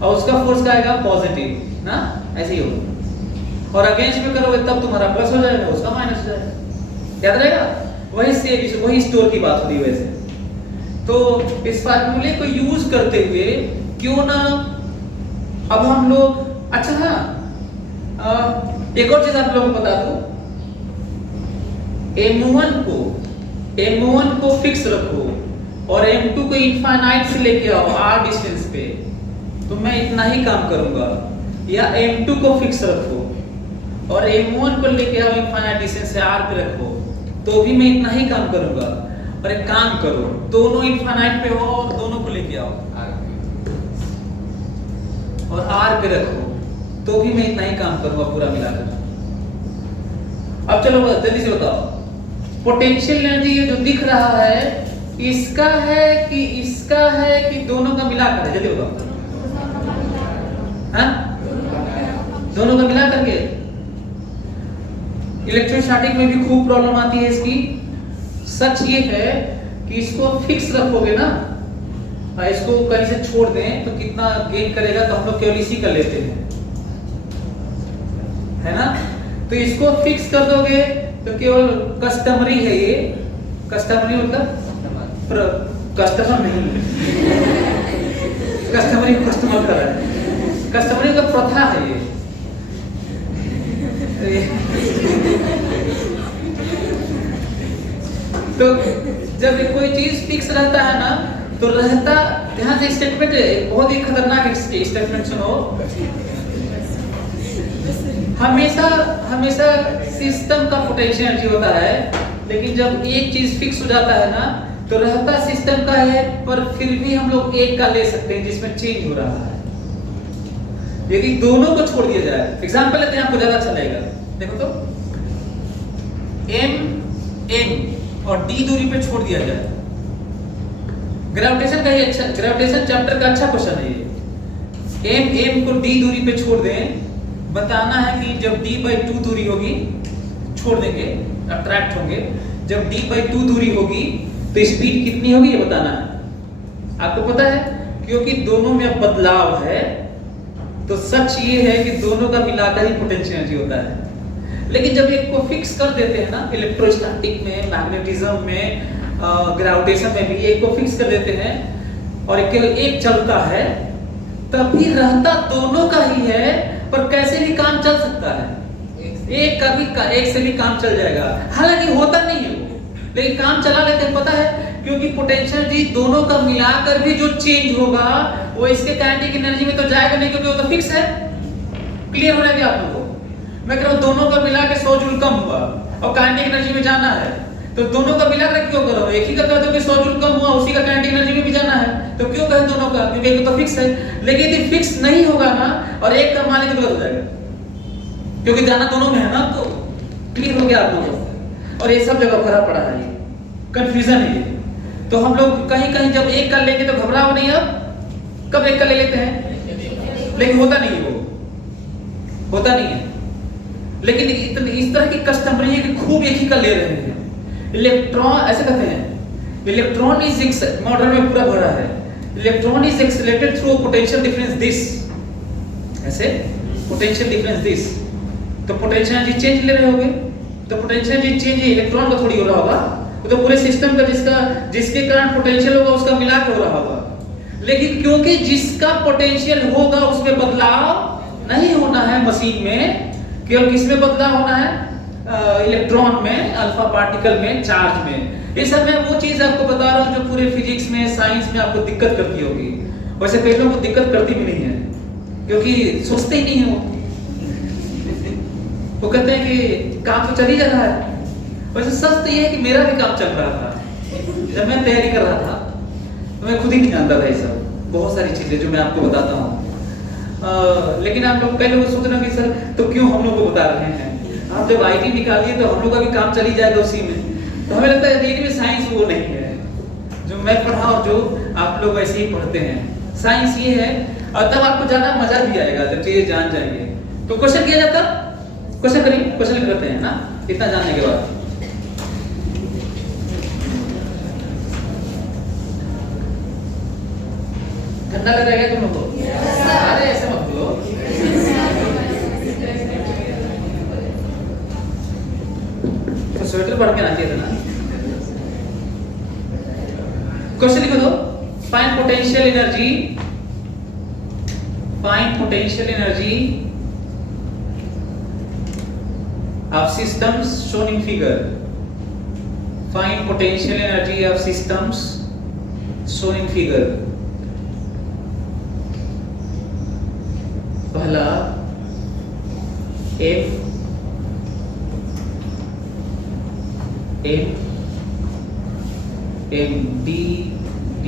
और उसका फोर्स का आएगा पॉजिटिव ना, ऐसे ही होगा। और अगेंस्ट में करोगे तब तुम्हारा प्लस हो जाएगा, उसका माइनस हो जाएगा। याद रहेगा? वही स्टोर की बात होती है वैसे। तो इस फार्मूले को यूज करते हुए क्यों ना अब हम लोग, अच्छा हाँ, एक और चीज आप लोगों को बता दूं, M1 को फिक्स रखो और M2 को इनफाइनाइट से लेके आओ r डिस्टेंस पे, तो मैं इतना ही काम करूंगा। या M2 को फिक्स रखो और M1 को लेके आओ इनफाइनाइट डिस्टेंस से r पे रखो, तो भी मैं इतना ही काम करूंगा। और एक काम करो, दोनों इनफाइनाइट पे हो और दोनों को लेके आओ और r पे रखो, तो भी मैं इतना ही काम करूंगा पूरा मिलाकर। अब चलो जल्दी से बताओ, पोटेंशियल एनर्जी ये जो दिख रहा है, इसका है कि दोनों का मिलाकर है? जल्दी बताओ। हाँ, दोनों का मिलाकर के। इलेक्ट्रोस्टैटिक में भी खूब प्रॉब्लम आती है इसकी। सच ये है कि इसको फिक्स रखोगे ना, इसको कहीं से छोड़ दें तो कितना गेन करेगा, तो हम लोग केवल इसी का लेते हैं, है ना। तो इसको फिक्स कर दोगे तो केवल कस्टमरी है ये, कस्टमरी मतलब कस्टमर नहीं कस्टमरी को कस्टमर कर रहा है, कस्टमरी का प्रथा है ये। तो जब कोई चीज फिक्स रहता है ना, तो रहता, ध्यान से स्टेटमेंट बहुत ही खतरनाक स्टेटमेंट सुनो, हमेशा सिस्टम का पोटेंशियल एनर्जी होता है, लेकिन जब एक चीज फिक्स हो जाता है ना, तो रहता सिस्टम का है, पर फिर भी हम लोग एक का ले सकते हैं जिसमें चेंज हो रहा है। यदि दोनों को छोड़ दिया जाए, एग्जांपल लेते हैं, आपको ज्यादा अच्छा लगेगा। देखो तो M और D दूरी पे छोड़ दिया जाए, ग्रेविटेशन का ही अच्छा, ग्रेविटेशन चैप्टर का अच्छा क्वेश्चन है ये। M को D दूरी पे छोड़ दें, बताना है कि जब D/2 दूरी होगी, छोड़ देंगे, अट्रैक्ट होंगे, जब D/2 दूरी होगी तो स्पीड कितनी होगी ये बताना है। आपको पता है, क्योंकि दोनों में अब बदलाव है, तो सच ये है कि दोनों का मिलाकर ही पोटेंशियल एनर्जी होता है। लेकिन जब एक को फिक्स कर देते हैं ना, इलेक्ट्रोस्टैटिक में, मैग्नेटिज्म में, ग्रेविटेशन में भी एक को फिक्स कर देते हैं और केवल एक चलता है, तभी रहता दोनों का ही है, पर कैसे भी काम चल सकता है, एक से भी काम चल जाएगा। हालांकि होता नहीं है वो, लेकिन काम चला लेते हैं। पता है, क्योंकि पोटेंशियल एनर्जी दोनों का मिलाकर भी जो चेंज होगा, वो इसके काइनेटिक एनर्जी में तो जाएगा नहीं, क्योंकि वो तो फिक्स है। क्लियर हो रहा है आप लोगों को? मैं कह रहा हूं दोनों का मिला के 100 जूल कम हुआ और काइनेटिक एनर्जी में जाना है, तो दोनों का मिलाकर क्यों करो? एक ही का कर दो कि 100 जूल कम हुआ, उसी का काइनेटिक एनर्जी में भी जाना है, तो क्यों कहें दोनों का? क्योंकि एक तो फिक्स है। लेकिन यदि फिक्स नहीं होगा ना और एक का मान तो गलत हो जाएगा, क्योंकि जाना दोनों में है ना। तो क्लियर हो गया आप लोगों को? और ये सब जगह भरा पड़ा है, ये कंफ्यूजन है ये। तो हम लोग कहीं कहीं जब एक कर लेंगे तो घबराओ नहीं, अब कब एक कर ले लेते हैं, लेकिन होता नहीं है, वो होता नहीं है। लेकिन इस तरह की कस्टमरी है कि खूब एक ही का ले रहे हैं। इलेक्ट्रॉन ऐसे कहते हैं, इलेक्ट्रॉन इज मॉडल में पूरा भरा है, electron is accelerated through potential difference this, ऐसे पोटेंशियल डिफरेंस दिस। तो पोटेंशियल एनर्जी चेंज ले रहे होगे, तो पोटेंशियल एनर्जी चेंज इलेक्ट्रॉन का थोड़ी हो रहा होगा, तो पूरे सिस्टम का जिसके कारण पोटेंशियल होगा उसका मिला के हो रहा होगा। लेकिन क्योंकि जिसका पोटेंशियल होगा उसमें बदलाव नहीं होना है मशीन में, केवल किसमें बदलाव होना है, इलेक्ट्रॉन में, अल्फा पार्टिकल में, चार्ज में। ये सब मैं वो चीज आपको बता रहा हूं जो पूरे फिजिक्स में, साइंस में आपको दिक्कत करती होगी। वैसे कई लोगों को दिक्कत करती भी नहीं है, क्योंकि सोचते ही नहीं है वो कहते हैं कि काम तो चल ही जा रहा है। वैसे सच तो ये है कि मेरा भी काम चल रहा था, जब मैं तैयारी कर रहा था तो मैं खुद ही नहीं जानता था ये सब, बहुत सारी चीजें जो मैं आपको बताता हूँ। लेकिन आप लोग, कई लोग सोच रहे हैं कि सर तो क्यों हम लोग को बता रहे हैं, आप जब आईटी निकालिए तो हम लोग का भी काम चल ही जाएगा उसी में। तो हमें लगता है ये साइंस वो नहीं है जो मैं पढ़ा और जो आप लोग वैसे ही पढ़ते हैं। साइंस ये है, और तब आपको ज्यादा मजा भी आएगा जब चीजें जान जाएंगे। तो क्वेश्चन किया जाता, क्वेश्चन करिए, क्वेश्चन करते हैं ना इतना जानने के बाद। ठंडा लग रहा है तुम लोग को? अरे ऐसे मत बोलो। तो स्वेटर पहन के आती है ना। क्वेश्चन लिखो तो, find potential energy, find potential energy of systems shown in figure. Find potential energy of systems shown in figure. पहला F M D D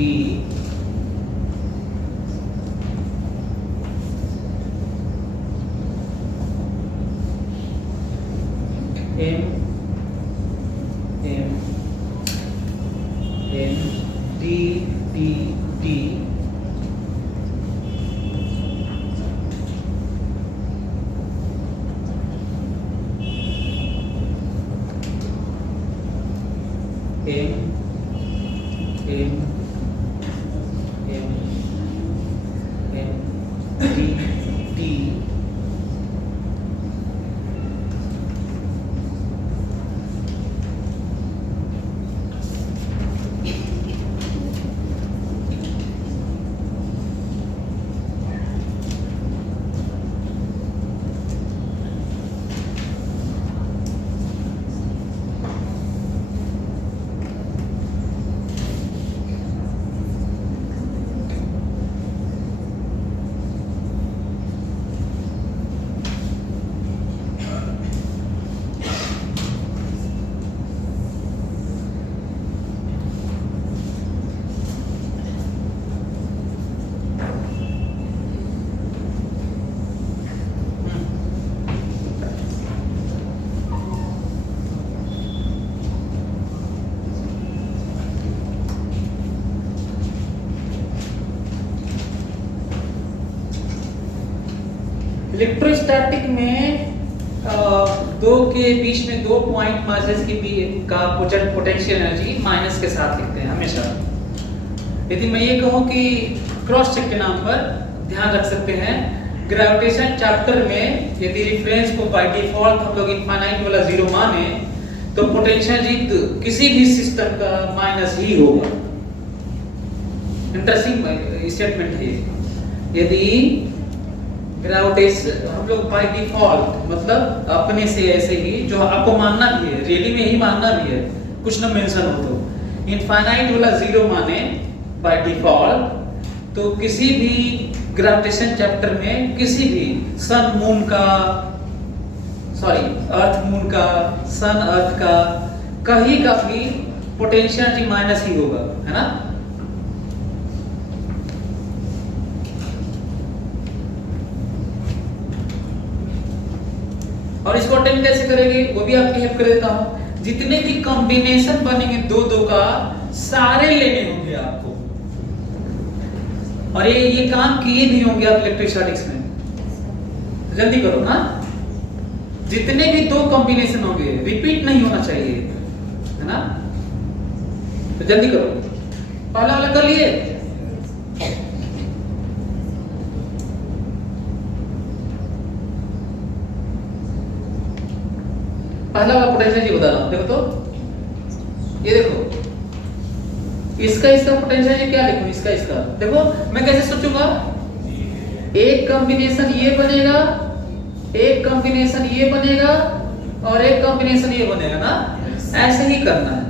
M D D D electrostatic में दो के बीच में दो पॉइंट मासेस के बीच का पोटेंशियल एनर्जी माइनस के साथ लिखते हैं हमेशा। यदि मैं ये कहूँ कि क्रॉस चेक के नाम पर ध्यान रख सकते हैं, ग्रेविटेशन चैप्टर में यदि रेफरेंस को बाय डिफॉल्ट हम लोग इनफाइनाइट वाला जीरो माने तो पोटेंशियल एनर्जी किसी भी सिस्टम का माइनस ही होगा। इंटरेस्टिंग स्टेटमेंट है। यदि ग्रेविटेशन हम लोग बाय डिफॉल्ट मतलब अपने से ऐसे ही, जो आपको मानना भी है, रियली में ही मानना भी है, कुछ ना मेंशन हो तो इनफाइनाइट वाला जीरो माने बाय डिफॉल्ट, तो किसी भी ग्रेविटेशन चैप्टर में किसी भी सन मून का, सॉरी अर्थ मून का, सन अर्थ का, कहीं का भी पोटेंशियल एनर्जी माइनस ही होगा, है ना। और इसको अटेंड कैसे करेंगे वो भी आपकी हेल्प कर देता हूं। जितने भी कॉम्बिनेशन बनेंगे दो दो का सारे लेने होंगे आपको। और ये काम किए नहीं होंगे आप इलेक्ट्रोस्टैटिक्स में, तो जल्दी करो ना। जितने भी दो कॉम्बिनेशन होंगे रिपीट नहीं होना चाहिए, है ना, तो जल्दी करो। पहला वाला कर लिए? पहला वाला पोटेंशियल जी बता रहा हूं, देखो तो ये देखो, इसका पोटेंशियल क्या लिखूं, इसका देखो मैं कैसे सोचूंगा, एक कॉम्बिनेशन ये बनेगा, एक कॉम्बिनेशन ये बनेगा और एक कॉम्बिनेशन ये बनेगा ना, ऐसे ही करना है।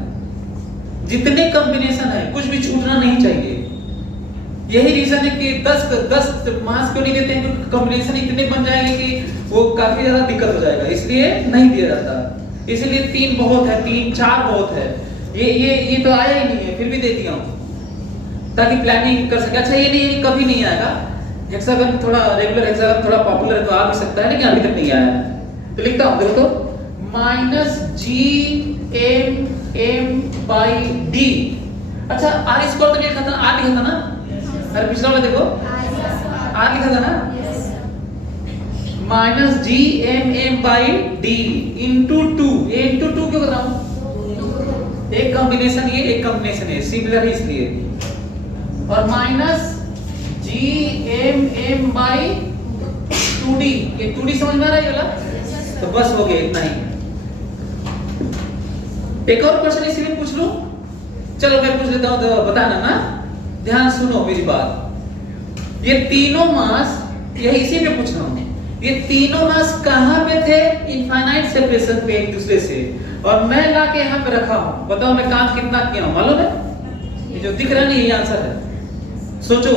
जितने कॉम्बिनेशन है कुछ भी छूटना नहीं चाहिए। यही रीजन है कि 10 मार्क्स क्यों नहीं देते हैं, क्योंकि कॉम्बिनेशन इतने बन जाएंगे कि वो काफी ज्यादा दिक्कत हो जाएगा, इसलिए नहीं दिया जाता। इसलिए 3 बहुत है, 3-4 बहुत है। ये तो आया ही नहीं है, फिर भी दे दिया हूं ताकि प्लानिंग कर सके। अच्छा ये नहीं कभी नहीं आएगा, हेक्सागन थोड़ा रेगुलर, हेक्सागन थोड़ा पॉपुलर है तो आ भी सकता है, लेकिन अभी तक नहीं आया है। तो लिखता हूं, देखो तो -GMM/D। अच्छा R स्क्वायर तो लिखा था, R लिखा था ना, अरे पिछला वाला देखो R लिखा था ना, -GMM/D into 2। ये into 2 क्यों कर रहा हूं, एक कॉम्बिनेशन ये, एक कॉम्बिनेशन है, सिमिलर है इसलिए। और -GMM/2D, ये 2D समझ में आ रहा है वाला, तो बस हो गया इतना ही। एक और क्वेश्चन इसी में पूछ लूं, चलो मैं पूछ लेता हूं तो बताना ना, ध्यान सुनो मेरी बात। ये तीनों मास, यही इसी में पूछ रहा हूं, ये तीनों मास कहां पे थे, इनफाइनाइट सेपरेशन पे एक दूसरे से, और मैं लाके यहां पे रखा हूं। बताओ मैं काम कितना किया हूं, मालूम है? ये जो दिख रहा है ना, यही आंसर है। सोचो,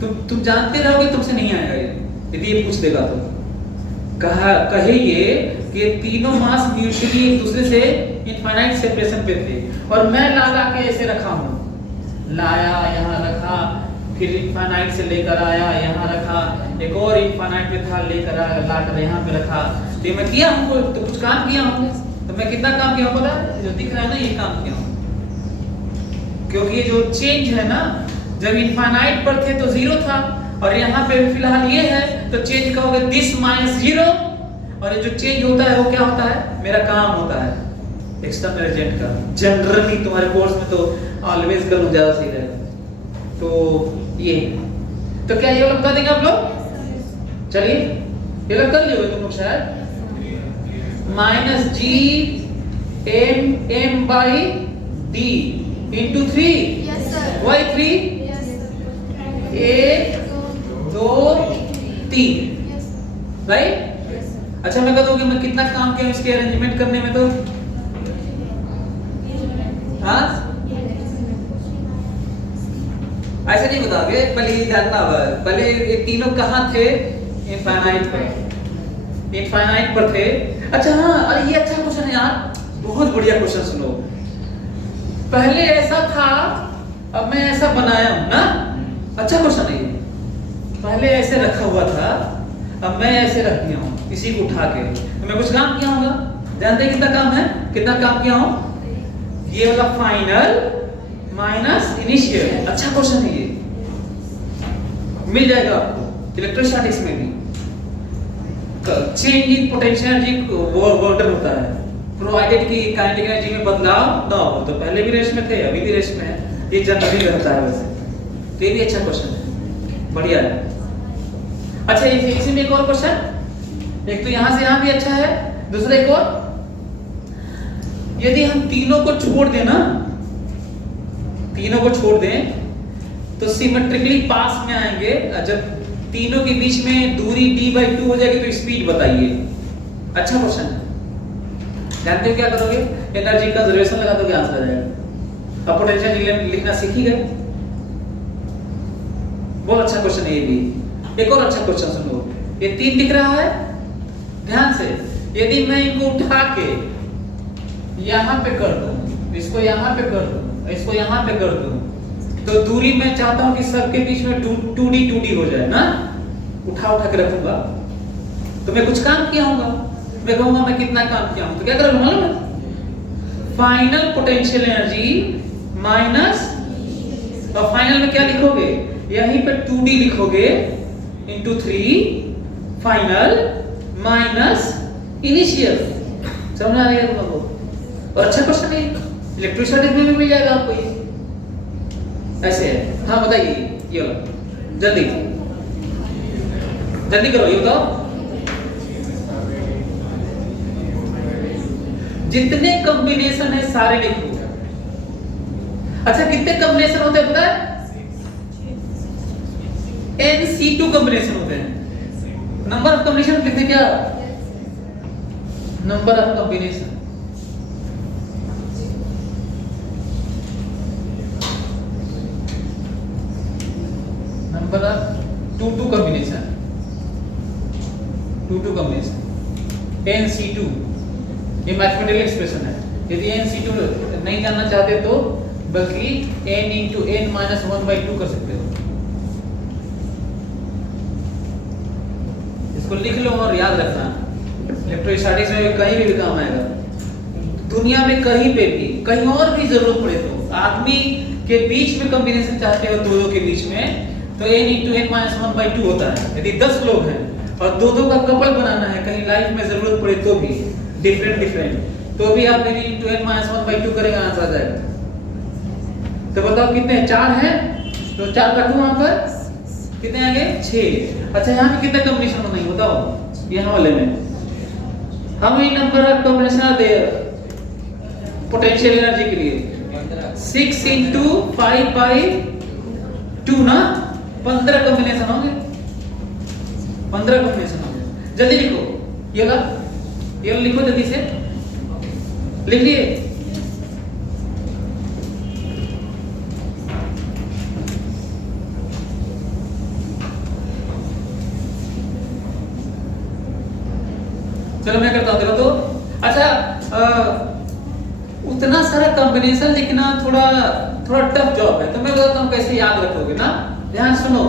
तुम जानते रहोगे, तुमसे नहीं आएगा ये, यदि ये पूछ देगा तो। कहिए कि ये तीनों मास म्यूचुअली एक दूसरे से इनफाइनाइट सेपरेशन पे थे, और मैं ला के ऐसे रखा हूं, लाया यहां रखा, फिर इनफाइनाइट से लेकर आया यहां रखा, एक और इनफाइनाइट पे था लेकर आया लाकर यहां पे रखा। तो मैं किया हूं, तो कुछ काम किया हूं। तो मैं कितना काम किया हूं पता है? जो दिख रहा है ना, ये काम किया हूं। क्योंकि ये जो चेंज है ना, जब इनफाइनाइट पर थे तो 0 था, और यहाँ पे फिलहाल ये है, तो चेंज का होगा दिस -0। और ये जो चेंज होता है वो क्या होता है, मेरा काम होता है एक्सटर्नल एजेंट का। जनरली तुम्हारे कोर्स में तो ऑलवेज करूं, ज्यादा सही रहेगा। तो ये तो क्या ये वाला बता देंगे आप लोग? चलिए ये लोग कर लियोगे तुम लोग शायद। -GMM/D into 3। Yes sir। Why 3? Yes sir। 1 2 3, Yes sir। Right? Yes sir। अच्छा मैं कहता हूँ कि मैं कितना काम किया इसके अरेंजमेंट करने में, तो हाँ ऐसे नहीं बताओगे, पहले ये जानना होगा, पहले ये तीनों कहाँ थे, इनफाइनाइट पर, इनफाइनाइट पर थे। अच्छा हाँ, अरे ये अच्छा क्वेश्चन है यार, बहुत बढ़िया क्वेश्चन। सुनो, पहले ऐसा था, अब मैं ऐसा बनाया हूं ना, अच्छा क्वेश्चन है ये। पहले ऐसे रखा हुआ था, अब मैं ऐसे रख दिया हूं इसी को उठा के, तो मैं कुछ काम किया होगा। जानते हैं कितना काम है, कितना काम किया हूं? ये वाला फाइनल माइनस इनिशियल। अच्छा क्वेश्चन है ये, मिल जाएगा आपको इलेक्ट्रोस्टैटिक्स में भी। चेंज इन पोटेंशियल एनर्जी वर्डन होता है, प्रोवाइडेड कि काइनेटिक एनर्जी में बदलाव ना हो। तो पहले भी रेस में थे, अभी भी रेस में है, ये जनरली रहता है वैसे। तो ये भी अच्छा क्वेश्चन है, बढ़िया है। अच्छा इसी में एक और क्वेश्चन, एक तो यहां से यहां भी अच्छा है, दूसरा एक और, यदि हम तीनों को छोड़ दें ना, तीनों को छोड़ दें तो सिमेट्रिकली पास में आएंगे। जब तीनों के बीच में दूरी d/2 हो जाएगी तो स्पीड बताइए। अच्छा क्वेश्चन है। जानते हो क्या करोगे, एनर्जी कंजर्वेशन लगा दोगे, आंसर आ जाएगा। अब पोटेंशियल लिखना सीख ही गए, बहुत अच्छा क्वेश्चन है ये भी। एक और अच्छा क्वेश्चन सुनो, ये 3 दिख रहा है, ध्यान से। यदि मैं इनको उठा के यहां पे कर दूं, इसको यहां पे कर दूं, इसको यहां पे कर दूं, तो दूरी मैं चाहता हूं कि सबके बीच में 2D हो जाए ना, उठा के रखूंगा, तो मैं कुछ काम किया होगा। मैं कहूंगा मैं कितना काम किया हूं, तो क्या करूंगा मालूम है? फाइनल पोटेंशियल एनर्जी माइनस, और फाइनल में क्या लिखोगे, यहीं पे 2d लिखोगे इंटू 3 फाइनल माइनस इनिशियल। समझ आ गया तुम लोगों को? और अच्छा क्वेश्चन है, इलेक्ट्रोस्टैटिक में भी मिल जाएगा आपको ये, ऐसे है। हाँ बताइए, ये वाला जल्दी जल्दी करो, ये बताओ। जितने कॉम्बिनेशन है सारे लिखो। अच्छा कितने कॉम्बिनेशन होते हैं पता है? NC2 कॉम्बिनेशन होते हैं। नंबर ऑफ कॉम्बिनेशन लिखते क्या? Number of combination. Number of 2 combination, 2 combination NC2, ये मैथमेटिकल एक्सप्रेशन है। यदि NC2 नहीं जानना चाहते तो बल्कि n इंटू n माइनस 1/2 कर सकते हो। इसको लिख लो और याद रखना, इलेक्ट्रोस्टैटिक्स में कहीं भी काम आएगा। दुनिया में कहीं पे भी, कहीं और भी जरूरत पड़े तो आदमी के बीच में कॉम्बिनेशन चाहते हो दो के बीच में, तो n इंटू n माइनस 1/2 होता है। यदि 10 लोग हैं और दो का कपल बनाना है, कहीं लाइफ में जरूरत पड़े तो भी डिफरेंट, तो भी आप n इंटू n माइनस 1/2 करेंगे, आंसर आ जाएगा। तो बताओ कितने, 4 हैं, तो 4 काटूं वहां पर, कितने आएंगे 6। अच्छा यहाँ पे कितने कॉम्बिनेशन होना है बताओ, यहाँ वाले में हम ही नंबर ऑफ कॉम्बिनेशन दे पोटेंशियल एनर्जी के लिए 6 इंटू 5/2 ना, 15 कॉम्बिनेशन होंगे, 15 कॉम्बिनेशन होंगे। जल्दी लिखो, ये लिखो जल्दी से, लिख लिए। चलो मैं करता हूं, देखो तो। अच्छा उतना सारा कॉम्बिनेशन लिखना थोड़ा टफ जॉब है, तो मैं बताता हूं कैसे याद रखोगे ना। ध्यान सुनो,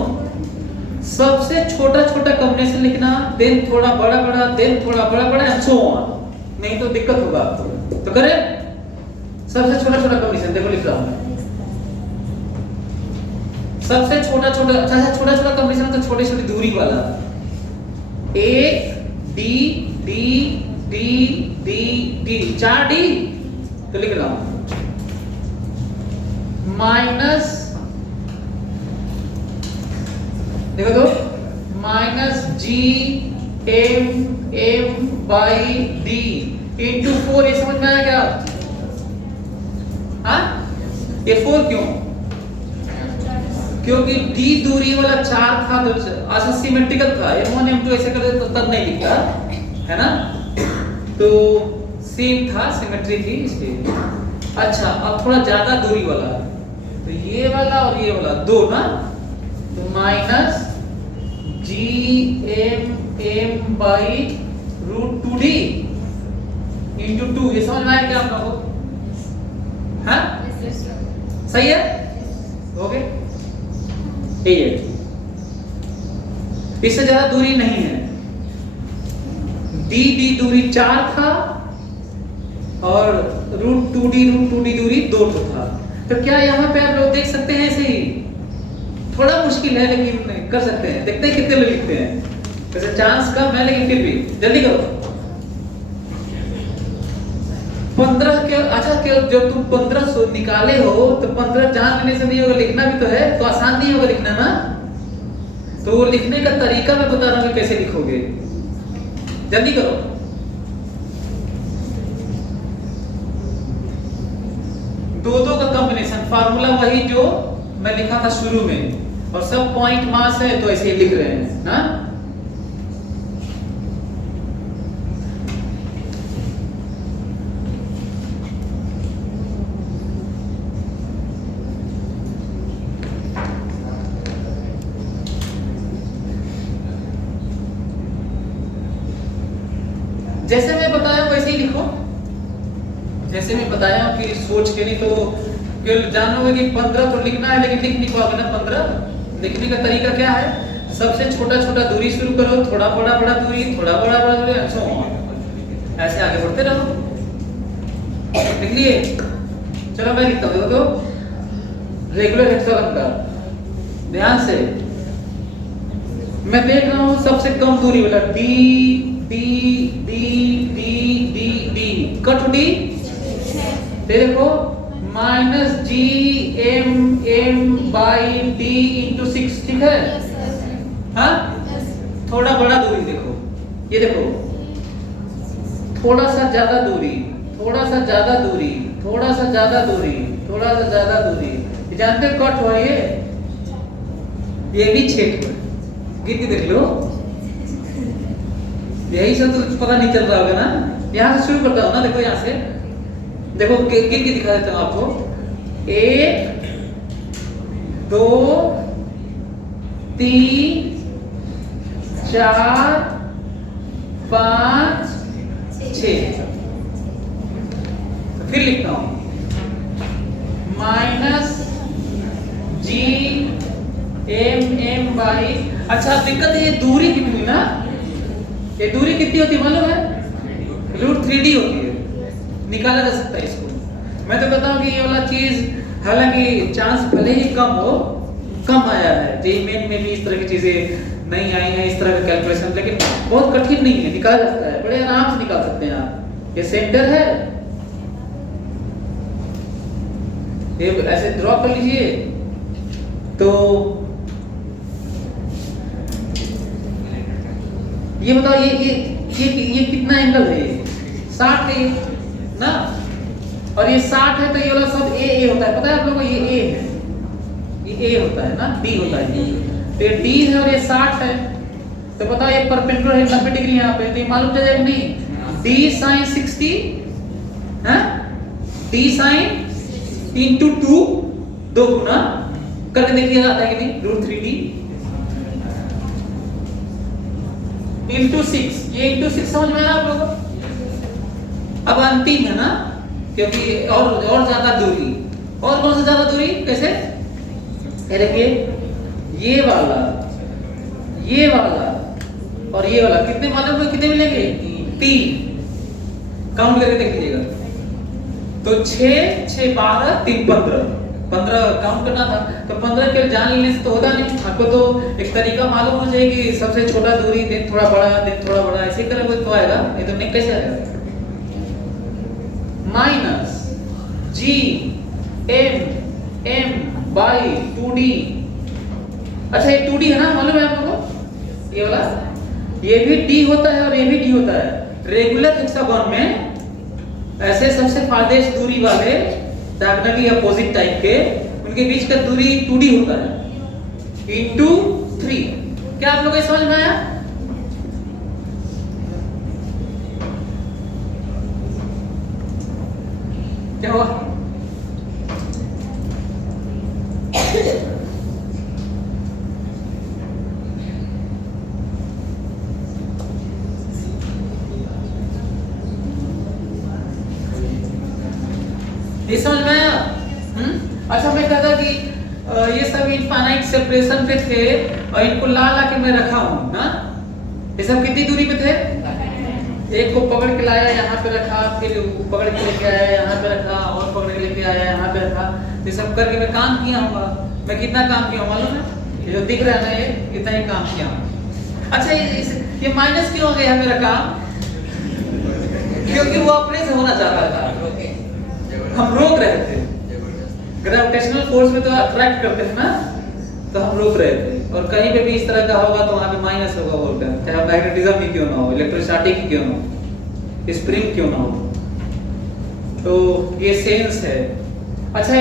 सबसे छोटा कॉम्बिनेशन लिखना, देन थोड़ा बड़ा, देन थोड़ा बड़ा एंड सो ऑन, नहीं तो दिक्कत होगा आपको। तो करें सबसे छोटा कॉम्बिनेशन, देखो लिख रहा हूं मैं। सबसे छोटा कॉम्बिनेशन तो छोटी दूरी वाला, 1 D 4D, तो लिख रहा हूं माइनस, देखो तो माइनस GM/D इंटू 4। ये समझ में आया क्या? हाँ, ये 4 क्यों? क्योंकि D दूरी वाला 4 था तो ऐसा सिमेट्रिकल था, M1 M2 ऐसे करते तो तब नहीं दिखता है ना, तो सेम था, सिमेट्री थी इसलिए। अच्छा अब थोड़ा ज्यादा दूरी वाला, तो ये वाला और ये वाला 2 ना, तो माइनस GM/√2D इंटू 2। ये समझ में आया क्या आप लोगों को? हाँ सही है, ओके। इससे ज्यादा दूरी नहीं है, डी दूरी 4 था और √2D दूरी 2 था। तो क्या यहाँ पे आप लोग देख सकते हैं ऐसे ही? थोड़ा मुश्किल है लेकिन कर सकते हैं, देखते हैं कितने लोग लिखते हैं। वैसे चांस कम है लेकिन फिर भी जल्दी करो। 15 के, अच्छा जब तुम 1500 निकाले हो तो 15 जान लेने से नहीं होगा, लिखना भी तो है, तो आसान नहीं होगा लिखना ना। तो लिखने का तरीका मैं बता रहा हूं कैसे लिखोगे, जल्दी करो। दो का कॉम्बिनेशन, फार्मूला वही जो मैं लिखा था शुरू में, और सब पॉइंट मास है तो ऐसे ही लिख रहे हैं ना। जैसे मैं बताया वैसे ही लिखो, जैसे मैं बताया कि सोच के नहीं तो केवल जानोगे कि 15 तो लिखना है लेकिन लिख नहीं पाओगे ना। 15 लिखने का तरीका क्या है? सबसे छोटा दूरी शुरू करो, थोड़ा बड़ा दूरी, थोड़ा बड़ा दूरी, ऐसे आगे बढ़ते रहो। लिख लिए? चलो मैं लिखता हूँ, देखो तो रेगुलर हेक्सागन का ध्यान से मैं देख रहा हूँ सबसे कम दूरी वाला D D D D D D cut D, देखो minus G M M by D into 6, ठीक है? हाँ, थोड़ा बड़ा दूरी देखो, ये देखो थोड़ा सा ज्यादा दूरी, थोड़ा सा ज्यादा दूरी, थोड़ा सा ज्यादा दूरी, थोड़ा सा ज्यादा दूरी, ये जानते हो कट हुआ ये भी छेद हुआ, गिर के देख लो, यही सब तो पता नहीं चल रहा होगा ना। यहाँ से शुरू करता हूँ ना, देखो यहाँ से देखो गिर के दिखा देता हूँ आपको, 1 2 3 4 5 6, फिर लिखता हूँ minus G M M by, अच्छा दिक्कत है ये दूरी कितनी ना, ये दूरी कितनी होती है मालूम है? √3d होती है, निकाला जा सकता है इसको। मैं तो कहता हूँ कि ये वाला चीज हालांकि चांस भले ही कम हो, कम आया है जेईई मेन में भी इस तरह की चीजें नहीं आई हैं, इस तरह का कैलकुलेशन, लेकिन बहुत कठिन नहीं है, निकाला जा सकता है, बड़े आराम से निकाल सकते हैं आप। ये सेंटर है, ये ऐसे ड्रॉ कर लीजिए तो ये बताओ ये कितना एंगल है? 60 है ना, और ये 60 है तो ये वाला सब ए होता है, पता है आप लोगों को? ये ए है, ये ए होता है ना, डी होता है, तो ये डी है और ये 60 है, तो बताओ ये परपेंडिकुलर है 90 डिग्री यहाँ पे, तो ये मालूम चल जाएगा नहीं? डी साइन 60 है, डी साइन इंटू 2, 2 गुना करके देखिए आता है कि नहीं? √3d इंटू 6, ये इंटू 6 समझ में आया आप लोगों को? अब अंतिम है ना, क्योंकि और ज्यादा दूरी, और कौन सा ज्यादा दूरी? कैसे? ये देखिए ये वाला और ये वाला कितने मालूम है? कितने मिलेंगे? 3, काउंट करके देख लीजिएगा तो 6 6 12 3 15 काउंट करना था, तो 15 के जान लेने से तो होता नहीं, आपको तो एक तरीका मालूम हो जाए कि सबसे छोटा दूरी दिन थोड़ा बड़ा, दिन थोड़ा बड़ा, ऐसे करेंगे तो आएगा, ये तो नहीं कैसे आएगा? Minus G M M by 2d, अच्छा ये 2d है ना, मालूम है आप लोगों को? ये वाला ये भी d होता है और ये भी d होता है। रेगुलर हेक्सागन में ऐसे सबसे फारदेश दूरी वाले डायगोनली अपोजिट टाइप के, उनके बीच का दूरी 2d होता है इंटू 3। क्या आप लोगों को समझ में आया? क्या हुआ? ये समझ में आया? अच्छा मैं कहता कि ये सब इनफाइनाइट सेपरेशन पे थे और इनको ला के मैं रखा हूं ना, ये सब कितनी दूरी पे थे? एक को पकड़ के लाया यहाँ पे रखा, फिर पकड़ के लेके आया यहाँ पे रखा, और पकड़ के लेके आया यहाँ पे रखा, ये सब करके मैं काम किया हूँ। मैं कितना काम किया हूँ मालूम है? ये जो दिख रहा है ना, ये इतना ही काम किया हूँ। अच्छा ये माइनस क्यों हो गया मेरा काम? क्योंकि वो अपने से होना चाहता था, हम रोक रहे थे। ग्रेविटेशनल फोर्स में तो अट्रैक्ट करते हैं ना, तो हम रोक रहे थे, और कहीं पे भी इस तरह का होगा तो वहां पे माइनस होगा बोलकर, चाहे मैग्नेटिज्म ही क्यों ना हो, इलेक्ट्रोस्टैटिक ही क्यों ना हो, स्प्रिंग क्यों ना हो, तो ये सेंस है। अच्छा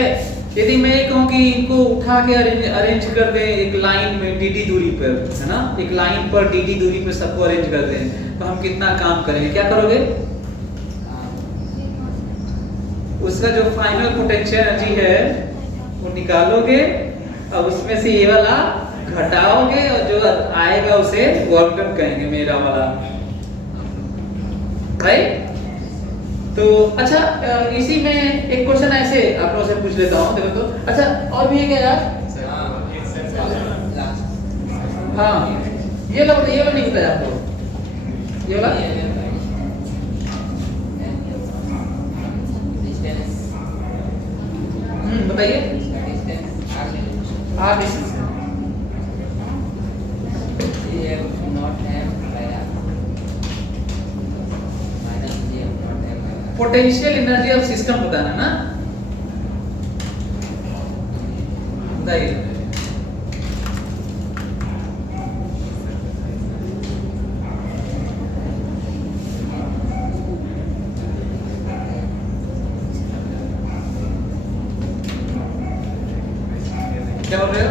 यदि मैं ये कहूं कि इनको उठा के अरेंज कर दे एक लाइन में dd दूरी पर, है ना, एक लाइन पर dd दूरी पर सबको अरेंज कर दें, तो हम कितना काम करेंगे? क्या करोगे? उसका जो फाइनल पोटेंशियल एनर्जी है वो निकालोगे और उसमें से ये वाला घटाओगे और जो आएगा उसे वर्क डन कहेंगे, मेरा वाला, राइट? तो अच्छा इसी में एक क्वेश्चन ऐसे आप लोगों से पूछ लेता हूँ, देखो तो। अच्छा और भी है क्या यार? हाँ ये वाला नहीं बताया आपको, ये वाला बताइए R distance potential energy of system बताना ना, बताइए। क्या बोल रहे हो?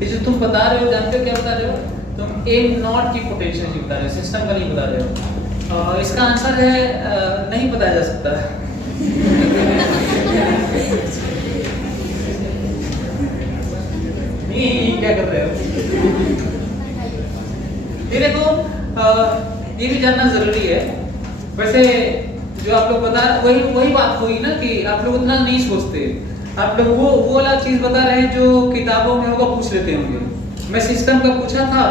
ये जो तुम बता रहे हो, जानते हो क्या बता रहे हो? तुम एम नॉट की पोटेंशियल बता रहे हो, सिस्टम का नहीं बता रहे हो। इसका आंसर है नहीं बताया जा सकता। नहीं, क्या कर रहे हो? ये देखो, ये भी जानना जरूरी है। वैसे जो आप लोग बता, वही बात हुई ना कि आप लोग उतना नहीं सोचते। आप लोग वो वाला चीज बता रहे हैं जो किताबों में होगा, पूछ लेते होंगे। मैं सिस्टम का पूछा था,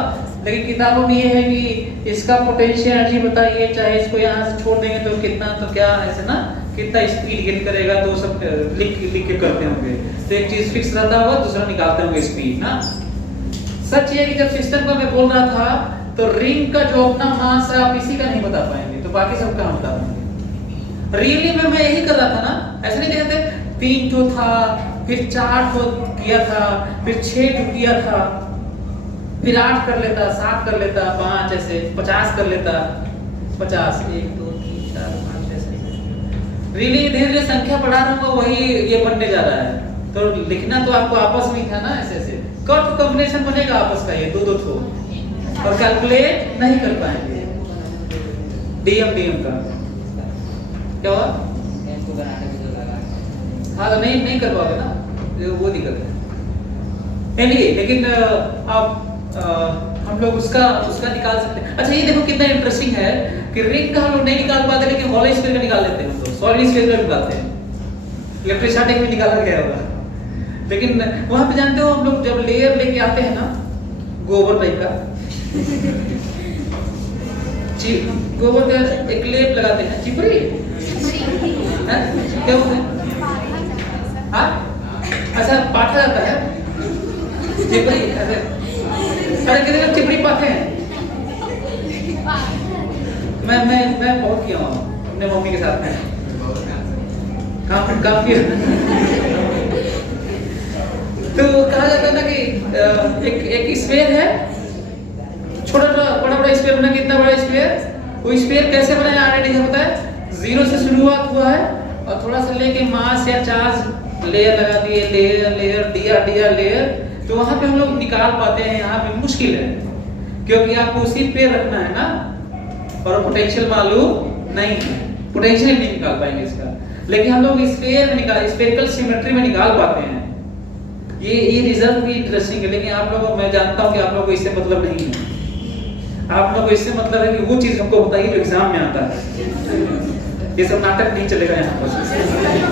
लेकिन किताबों में ये है कि इसका पोटेंशियल एनर्जी बताइए, चाहे इसको यहाँ से छोड़ देंगे तो कितना, तो क्या ऐसे ना, कितना स्पीड गेन करेगा, तो सब लिख के करते होंगे। तो एक चीज फिक्स रहता होगा, दूसरा निकालते होंगे स्पीड ना। सच ये कि जब सिस्टम का मैं बोल रहा था तो रिंग का जो अपना मास है आप इसी का नहीं बता पाएंगे, तो बाकी सब कहाँ बता पाएंगे। रियली में मैं यही कर रहा था ना, ऐसे नहीं कहते 3 ठो था, फिर 4 ठो किया था, फिर 6 ठो किया था, फिर 8 कर लेता, 7 कर लेता, 5 ऐसे 50 कर लेता, 50 1 2 3 4 5 ऐसे। रियली धीरे धीरे संख्या बढ़ा रहा हूँ, वही ये बनने जा रहा है। तो लिखना तो आपको आपस में ही था ना, ऐसे ऐसे कट कॉम्बिनेशन बनेगा आपस का, ये दो ठो, और कैलकुलेट नहीं कर पाएंगे। डीएम का क्या हुआ? हाँ तो नहीं कर पाओगे ना, वो दिक्कत है। एनीवे, लेकिन अब हम लोग उसका निकाल सकते हैं। अच्छा, ये देखो कितना इंटरेस्टिंग है कि रिंग का हम लोग नहीं निकाल पाते, लेकिन हॉलो स्फीयर का निकाल लेते हैं हम लोग, सॉलिड स्फीयर का निकालते हैं। इलेक्ट्रोस्टैटिक में निकाला गया होगा, लेकिन वहां पे जानते हो हम लोग जब लेयर लेके आते हैं ना, गोबर टाइप का, गोबर का एक लेप लगाते हैं, चिपरी क्या बोलते हैं? हाँ, अच्छा पाथा जाता है चिपरी, ऐसे अरे कितने लोग चिपरी पाते हैं? मैं बहुत किया हूँ अपने मम्मी के साथ में, काफी तो कहा जाता है ना कि एक स्फीयर है, छोटा बड़ा स्फीयर बना, कितना बड़ा स्फीयर, वो स्फीयर कैसे बनाया ऑलरेडी है, पता है? 0 से शुरुआत हुआ है और थोड़ा सा लेके मास या चार्ज लेयर लगा दिए, लेयर दिया लेयर, तो वहां पे हम लोग निकाल पाते हैं। यहाँ पे मुश्किल है क्योंकि आपको उसी पे रखना है ना, और पोटेंशियल मालूम नहीं है, पोटेंशियल नहीं निकाल पाएंगे इसका। लेकिन हम लोग स्फीयर में स्फेरिकल सिमेट्री में निकाल पाते हैं। ये रिजल्ट भी इंटरेस्टिंग है, लेकिन आप लोगों, मैं जानता हूँ कि आप लोगों को इससे मतलब नहीं है। आप लोगों को इससे मतलब है कि वो चीज हमको बताइए जो एग्जाम में आता है। ये सब नाटक नहीं चलेगा यहाँ पर,